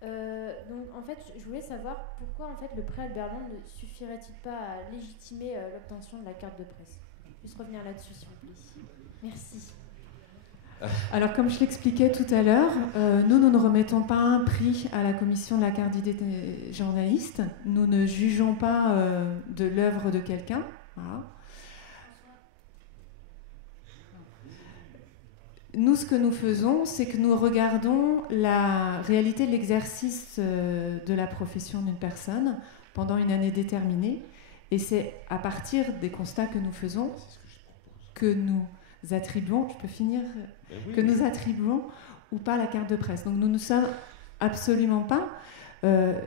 Donc, en fait, je voulais savoir pourquoi en fait, le prêt Albert Londres ne suffirait-il pas à légitimer l'obtention de la carte de presse. Juste revenir là-dessus, s'il vous plaît. Merci. Alors, comme je l'expliquais tout à l'heure, nous ne remettons pas un prix à la commission de la carte d'identité journaliste. Nous ne jugeons pas de l'œuvre de quelqu'un. Voilà. Nous, ce que nous faisons, c'est que nous regardons la réalité de l'exercice de la profession d'une personne pendant une année déterminée. Et c'est à partir des constats que nous faisons que nous attribuons, je peux finir, que nous attribuons ou pas la carte de presse. Donc nous ne sommes absolument pas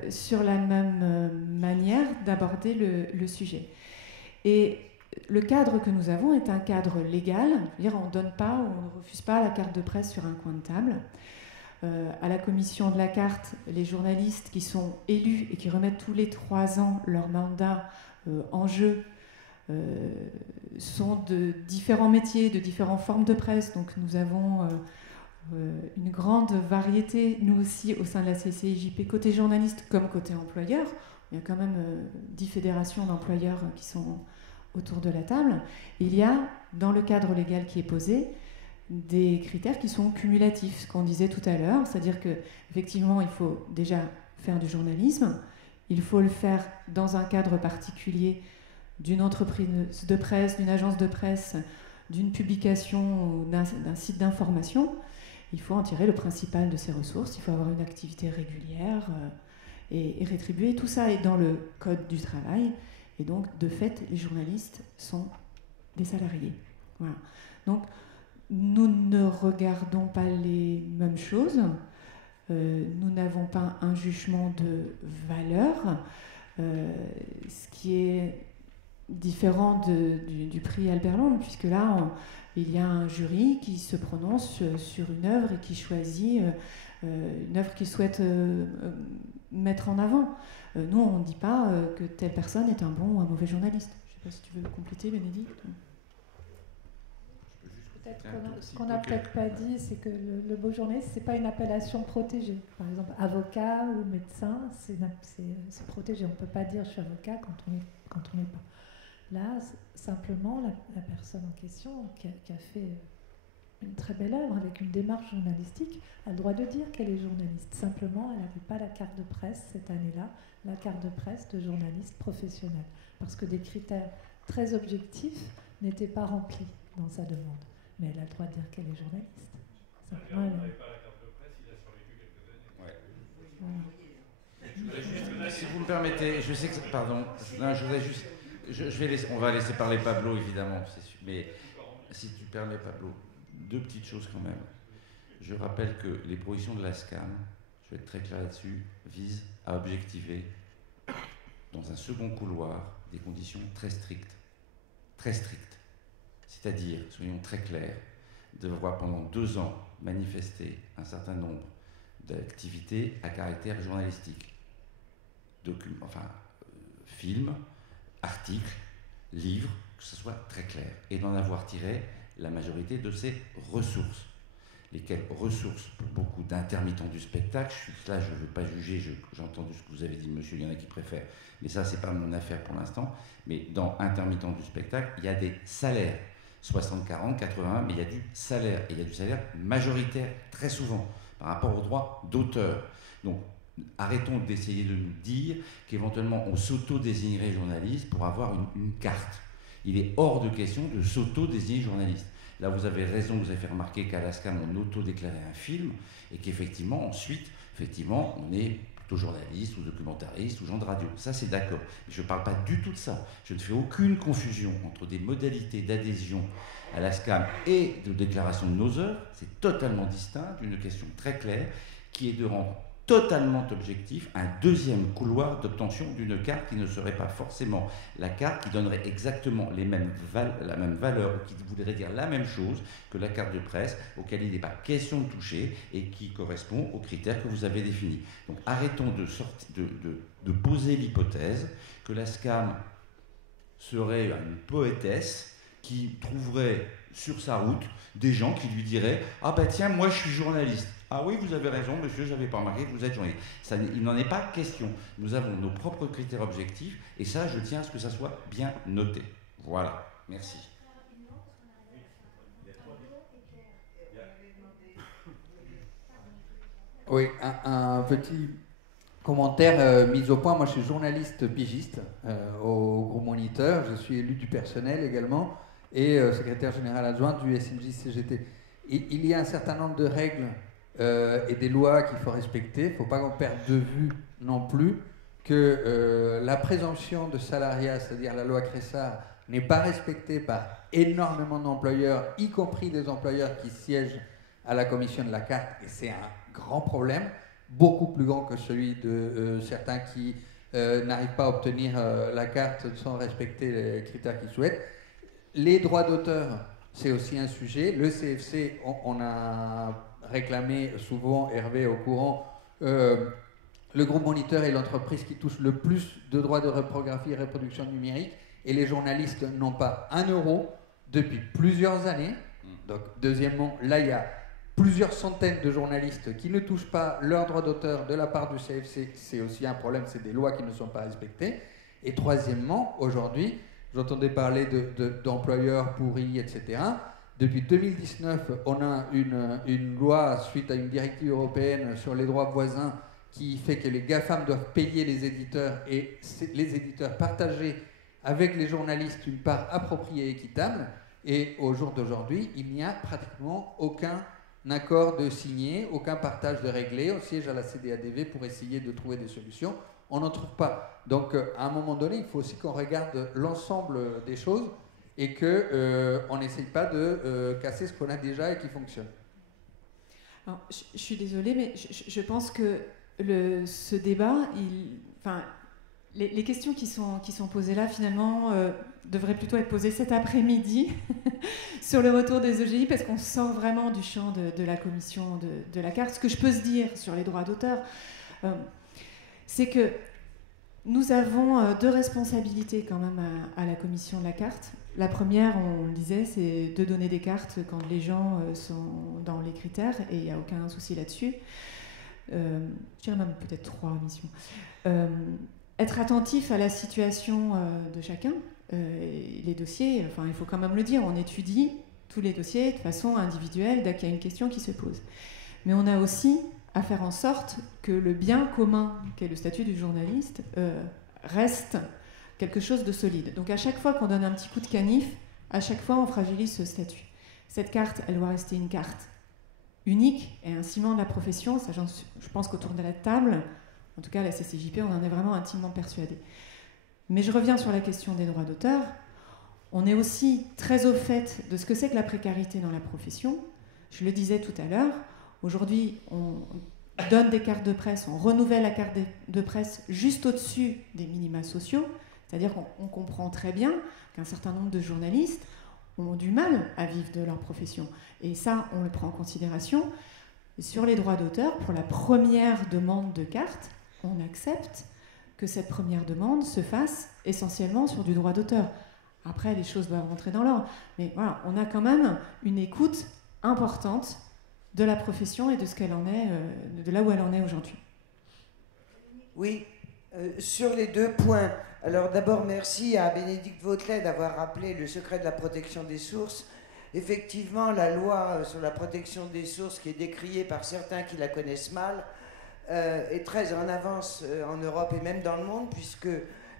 sur la même manière d'aborder le sujet. Et le cadre que nous avons est un cadre légal, c'est-à-dire on ne donne pas ou on ne refuse pas la carte de presse sur un coin de table. À la commission de la carte, les journalistes qui sont élus et qui remettent tous les 3 ans leur mandat en jeu sont de différents métiers, de différentes formes de presse. Donc nous avons une grande variété, nous aussi, au sein de la CCIJP, côté journaliste comme côté employeur. Il y a quand même 10 fédérations d'employeurs qui sont autour de la table. Il y a, dans le cadre légal qui est posé, des critères qui sont cumulatifs, ce qu'on disait tout à l'heure, c'est-à-dire qu'effectivement, il faut déjà faire du journalisme, il faut le faire dans un cadre particulier d'une entreprise de presse, d'une agence de presse, d'une publication ou d'un site d'information. Il faut en tirer le principal de ses ressources, il faut avoir une activité régulière et rétribuée. Tout ça est dans le Code du travail. Et donc, de fait, les journalistes sont des salariés. Voilà. Donc, nous ne regardons pas les mêmes choses. Nous n'avons pas un jugement de valeur, ce qui est différent du prix Albert Londres, puisque là, il y a un jury qui se prononce sur une œuvre et qui choisit une œuvre qu'il souhaite mettre en avant. Nous, on ne dit pas que telle personne est un bon ou un mauvais journaliste. Je ne sais pas si tu veux le compléter, Bénédicte. Ce qu'on n'a peut-être pas dit, c'est que le beau journaliste, ce n'est pas une appellation protégée. Par exemple, avocat ou médecin, c'est protégé. On ne peut pas dire je suis avocat quand on n'est pas. Là, simplement, la personne en question qui a fait une très belle œuvre avec une démarche journalistique a le droit de dire qu'elle est journaliste. Simplement, elle n'avait pas la carte de presse cette année-là, la carte de presse de journaliste professionnel, parce que des critères très objectifs n'étaient pas remplis dans sa demande. Mais elle a le droit de dire qu'elle est journaliste. Simplement, elle n'avait pas la carte de presse, il a survécu quelques années. Ouais. Si vous me permettez, je sais que... Pardon. Non, je voudrais juste... on va laisser parler Pablo, évidemment. Mais si tu permets, Pablo, 2 petites choses quand même. Je rappelle que les propositions de la SCAM, je vais être très clair là-dessus, visent à objectiver dans un second couloir des conditions très strictes. Très strictes. C'est-à-dire, soyons très clairs, devoir pendant 2 ans manifester un certain nombre d'activités à caractère journalistique. Films, articles, livres, que ce soit très clair. Et d'en avoir tiré la majorité de ces ressources. Lesquelles ressources pour beaucoup d'intermittents du spectacle. Là, je ne veux pas juger, j'ai entendu ce que vous avez dit, monsieur, il y en a qui préfèrent. Mais ça, ce n'est pas mon affaire pour l'instant. Mais dans intermittents du spectacle, il y a des salaires. 60, 40, 80, mais il y a du salaire. Et il y a du salaire majoritaire, très souvent, par rapport aux droits d'auteur. Donc, arrêtons d'essayer de nous dire qu'éventuellement, on s'auto-désignerait journaliste pour avoir une carte. Il est hors de question de s'auto-désigner journaliste. Là, vous avez raison, vous avez fait remarquer qu'à la SCAM, on auto-déclarait un film, et qu'effectivement, ensuite, on est photojournalistes ou documentaristes ou gens de radio. Ça, c'est d'accord. Je ne parle pas du tout de ça. Je ne fais aucune confusion entre des modalités d'adhésion à la SCAM et de déclaration de nos œuvres. C'est totalement distinct d'une question très claire qui est de rendre totalement objectif un deuxième couloir d'obtention d'une carte qui ne serait pas forcément la carte qui donnerait exactement la même valeur, ou qui voudrait dire la même chose que la carte de presse, auquel il n'est pas question de toucher et qui correspond aux critères que vous avez définis. Donc arrêtons de poser l'hypothèse que la SCAM serait une poétesse qui trouverait sur sa route des gens qui lui diraient « Ah ben tiens, moi je suis journaliste ». Ah oui, vous avez raison, monsieur, je n'avais pas remarqué que vous êtes journaliste. Il n'en est pas question. Nous avons nos propres critères objectifs, et ça, je tiens à ce que ça soit bien noté. Voilà, merci. Oui, un petit commentaire mis au point. Moi, je suis journaliste pigiste au groupe Moniteur. Je suis élu du personnel également et secrétaire général adjoint du SNJ-CGT. Il y a un certain nombre de règles et des lois qu'il faut respecter. Il ne faut pas qu'on perde de vue non plus que la présomption de salariat, c'est-à-dire la loi Cressard, n'est pas respectée par énormément d'employeurs, y compris des employeurs qui siègent à la commission de la carte, et c'est un grand problème, beaucoup plus grand que celui de certains qui n'arrivent pas à obtenir la carte sans respecter les critères qu'ils souhaitent. Les droits d'auteur, c'est aussi un sujet. Le CFC, on a réclamé souvent, Hervé est au courant, le groupe Moniteur est l'entreprise qui touche le plus de droits de reprographie et reproduction numérique, et les journalistes n'ont pas 1 euro depuis plusieurs années. Donc, deuxièmement, là, il y a plusieurs centaines de journalistes qui ne touchent pas leurs droits d'auteur de la part du CFC. C'est aussi un problème, c'est des lois qui ne sont pas respectées. Et troisièmement, aujourd'hui, j'entendais parler d'employeurs pourris, etc. Depuis 2019, on a une loi suite à une directive européenne sur les droits voisins qui fait que les GAFAM doivent payer les éditeurs et les éditeurs partager avec les journalistes une part appropriée et équitable. Et au jour d'aujourd'hui, il n'y a pratiquement aucun accord de signé, aucun partage de réglé. On siège à la CDADV pour essayer de trouver des solutions. On n'en trouve pas. Donc, à un moment donné, il faut aussi qu'on regarde l'ensemble des choses et qu'on n'essaye pas de casser ce qu'on a déjà et qui fonctionne. Alors, je suis désolée, mais je pense que ce débat, les questions qui sont posées là, finalement, devraient plutôt être posées cet après-midi sur le retour des EGI, parce qu'on sort vraiment du champ de la commission de la carte. Ce que je peux se dire sur les droits d'auteur, c'est que nous avons 2 responsabilités quand même à la commission de la carte. La première, on le disait, c'est de donner des cartes quand les gens sont dans les critères, et il n'y a aucun souci là-dessus. Je dirais même peut-être 3 missions. Être attentif à la situation de chacun, les dossiers, enfin il faut quand même le dire, on étudie tous les dossiers de façon individuelle dès qu'il y a une question qui se pose. Mais on a aussi à faire en sorte que le bien commun, qu'est le statut du journaliste, reste quelque chose de solide. Donc à chaque fois qu'on donne un petit coup de canif, à chaque fois on fragilise ce statut. Cette carte, elle doit rester une carte unique et un ciment de la profession. Ça, je pense qu'autour de la table, en tout cas la CCJP, on en est vraiment intimement persuadé. Mais je reviens sur la question des droits d'auteur. On est aussi très au fait de ce que c'est que la précarité dans la profession. Je le disais tout à l'heure, aujourd'hui on donne des cartes de presse, on renouvelle la carte de presse juste au-dessus des minima sociaux, c'est-à-dire qu'on comprend très bien qu'un certain nombre de journalistes ont du mal à vivre de leur profession. Et ça, on le prend en considération. Et sur les droits d'auteur, pour la première demande de carte, on accepte que cette première demande se fasse essentiellement sur du droit d'auteur. Après, les choses doivent rentrer dans l'ordre. Mais voilà, on a quand même une écoute importante de la profession et de ce qu'elle en est, de là où elle en est aujourd'hui. Oui, sur les 2 points. Alors d'abord, merci à Bénédicte Vautelet d'avoir rappelé le secret de la protection des sources. Effectivement, la loi sur la protection des sources, qui est décriée par certains qui la connaissent mal, est très en avance en Europe et même dans le monde, puisque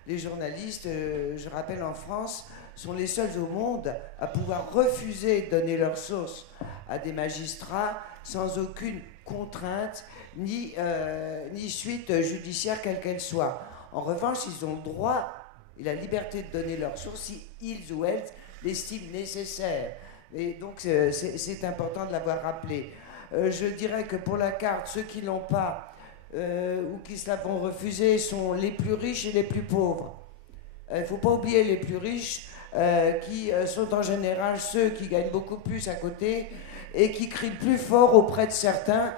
les journalistes, je rappelle en France, sont les seuls au monde à pouvoir refuser de donner leurs sources à des magistrats sans aucune contrainte ni suite judiciaire quelle qu'elle soit. En revanche, ils ont le droit et la liberté de donner leurs sources si ils ou elles l'estiment nécessaire. Et donc c'est important de l'avoir rappelé. Je dirais que pour la carte, ceux qui ne l'ont pas ou qui se la vont refuser sont les plus riches et les plus pauvres. Il ne faut pas oublier les plus riches qui sont en général ceux qui gagnent beaucoup plus à côté et qui crient le plus fort auprès de certains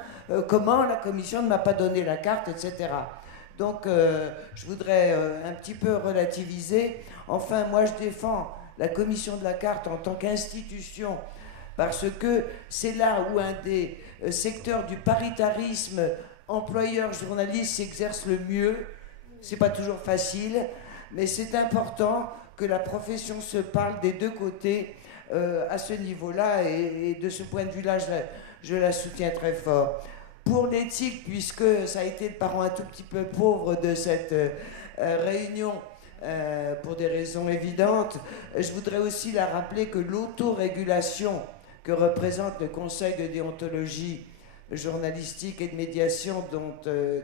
comment la commission ne m'a pas donné la carte, etc. Donc je voudrais un petit peu relativiser. Enfin, moi je défends la commission de la carte en tant qu'institution parce que c'est là où un des secteurs du paritarisme employeur-journaliste s'exerce le mieux. C'est pas toujours facile, mais c'est important que la profession se parle des deux côtés à ce niveau-là, et de ce point de vue-là, je la soutiens très fort. Pour l'éthique, puisque ça a été le parent un tout petit peu pauvre de cette réunion, pour des raisons évidentes, je voudrais aussi la rappeler que l'autorégulation que représente le Conseil de déontologie journalistique et de médiation, dont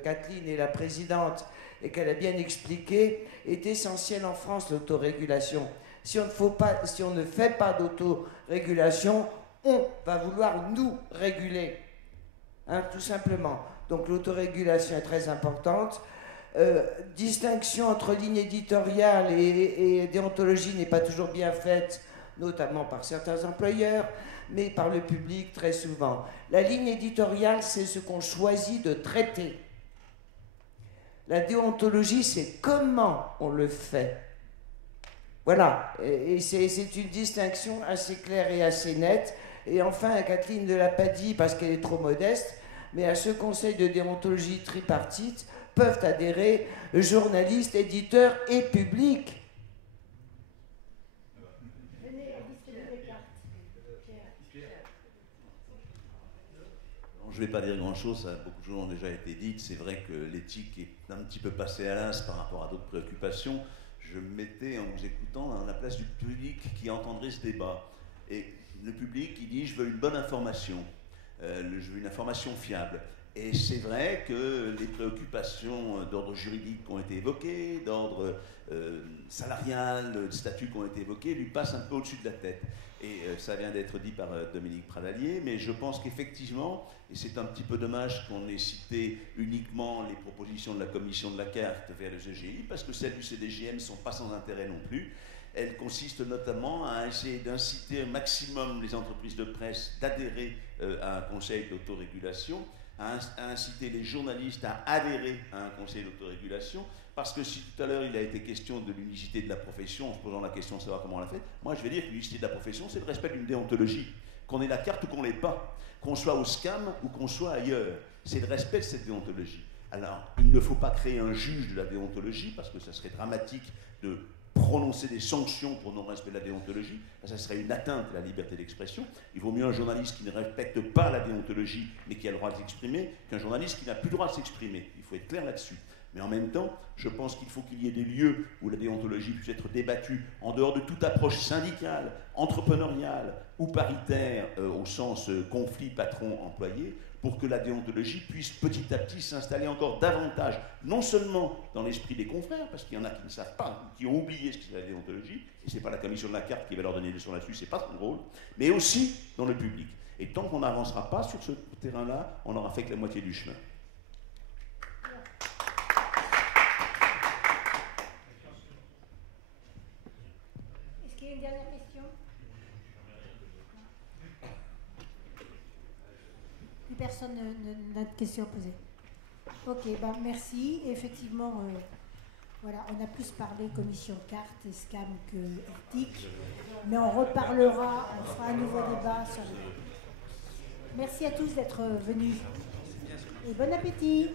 Kathleen est la présidente et qu'elle a bien expliqué, est essentielle en France, l'autorégulation. Si on ne fait pas d'autorégulation, on va vouloir nous réguler, hein, tout simplement. Donc l'autorégulation est très importante. Distinction entre ligne éditoriale et déontologie n'est pas toujours bien faite, notamment par certains employeurs, mais par le public très souvent. La ligne éditoriale, c'est ce qu'on choisit de traiter. La déontologie, c'est comment on le fait. Voilà, et c'est une distinction assez claire et assez nette. Et enfin, Kathleen ne l'a pas dit parce qu'elle est trop modeste, mais à ce conseil de déontologie tripartite peuvent adhérer journalistes, éditeurs et publics. Je ne vais pas dire grand-chose, beaucoup de choses ont déjà été dites. C'est vrai que l'éthique est un petit peu passée à l'as par rapport à d'autres préoccupations. Je me mettais, en vous écoutant, à la place du public qui entendrait ce débat. Et le public, il dit « je veux une bonne information, je veux une information fiable ». Et c'est vrai que les préoccupations d'ordre juridique qui ont été évoquées, d'ordre salarial, de statut qui ont été évoquées, lui passent un peu au-dessus de la tête. Et ça vient d'être dit par Dominique Pradalier, mais je pense qu'effectivement, et c'est un petit peu dommage qu'on ait cité uniquement les propositions de la commission de la carte vers le CGI, parce que celles du CDJM ne sont pas sans intérêt non plus. Elles consistent notamment à essayer d'inciter un maximum les entreprises de presse d'adhérer à un conseil d'autorégulation, à inciter les journalistes à adhérer à un conseil d'autorégulation, parce que si tout à l'heure il a été question de l'unicité de la profession, en se posant la question de savoir comment on l'a fait, moi je vais dire que l'unicité de la profession, c'est le respect d'une déontologie. Qu'on ait la carte ou qu'on ne l'ait pas, qu'on soit au SCAM ou qu'on soit ailleurs, c'est le respect de cette déontologie. Alors, il ne faut pas créer un juge de la déontologie, parce que ça serait dramatique de prononcer des sanctions pour non-respect de la déontologie, ça serait une atteinte à la liberté d'expression. Il vaut mieux un journaliste qui ne respecte pas la déontologie, mais qui a le droit de s'exprimer, qu'un journaliste qui n'a plus le droit de s'exprimer. Il faut être clair là-dessus. Mais en même temps, je pense qu'il faut qu'il y ait des lieux où la déontologie puisse être débattue en dehors de toute approche syndicale, entrepreneuriale ou paritaire, au sens conflit patron-employé, pour que la déontologie puisse petit à petit s'installer encore davantage, non seulement dans l'esprit des confrères, parce qu'il y en a qui ne savent pas, qui ont oublié ce qu'est la déontologie, et ce n'est pas la commission de la carte qui va leur donner des leçons là-dessus, c'est pas son rôle, mais aussi dans le public. Et tant qu'on n'avancera pas sur ce terrain-là, on n'aura fait que la moitié du chemin. Est-ce qu'il y a une dernière question? Plus personne n'a de questions à poser. Ok, ben merci. Effectivement, voilà, on a plus parlé commission carte et SCAM que éthique, mais on reparlera, on fera un nouveau débat sur les... Merci à tous d'être venus et bon appétit.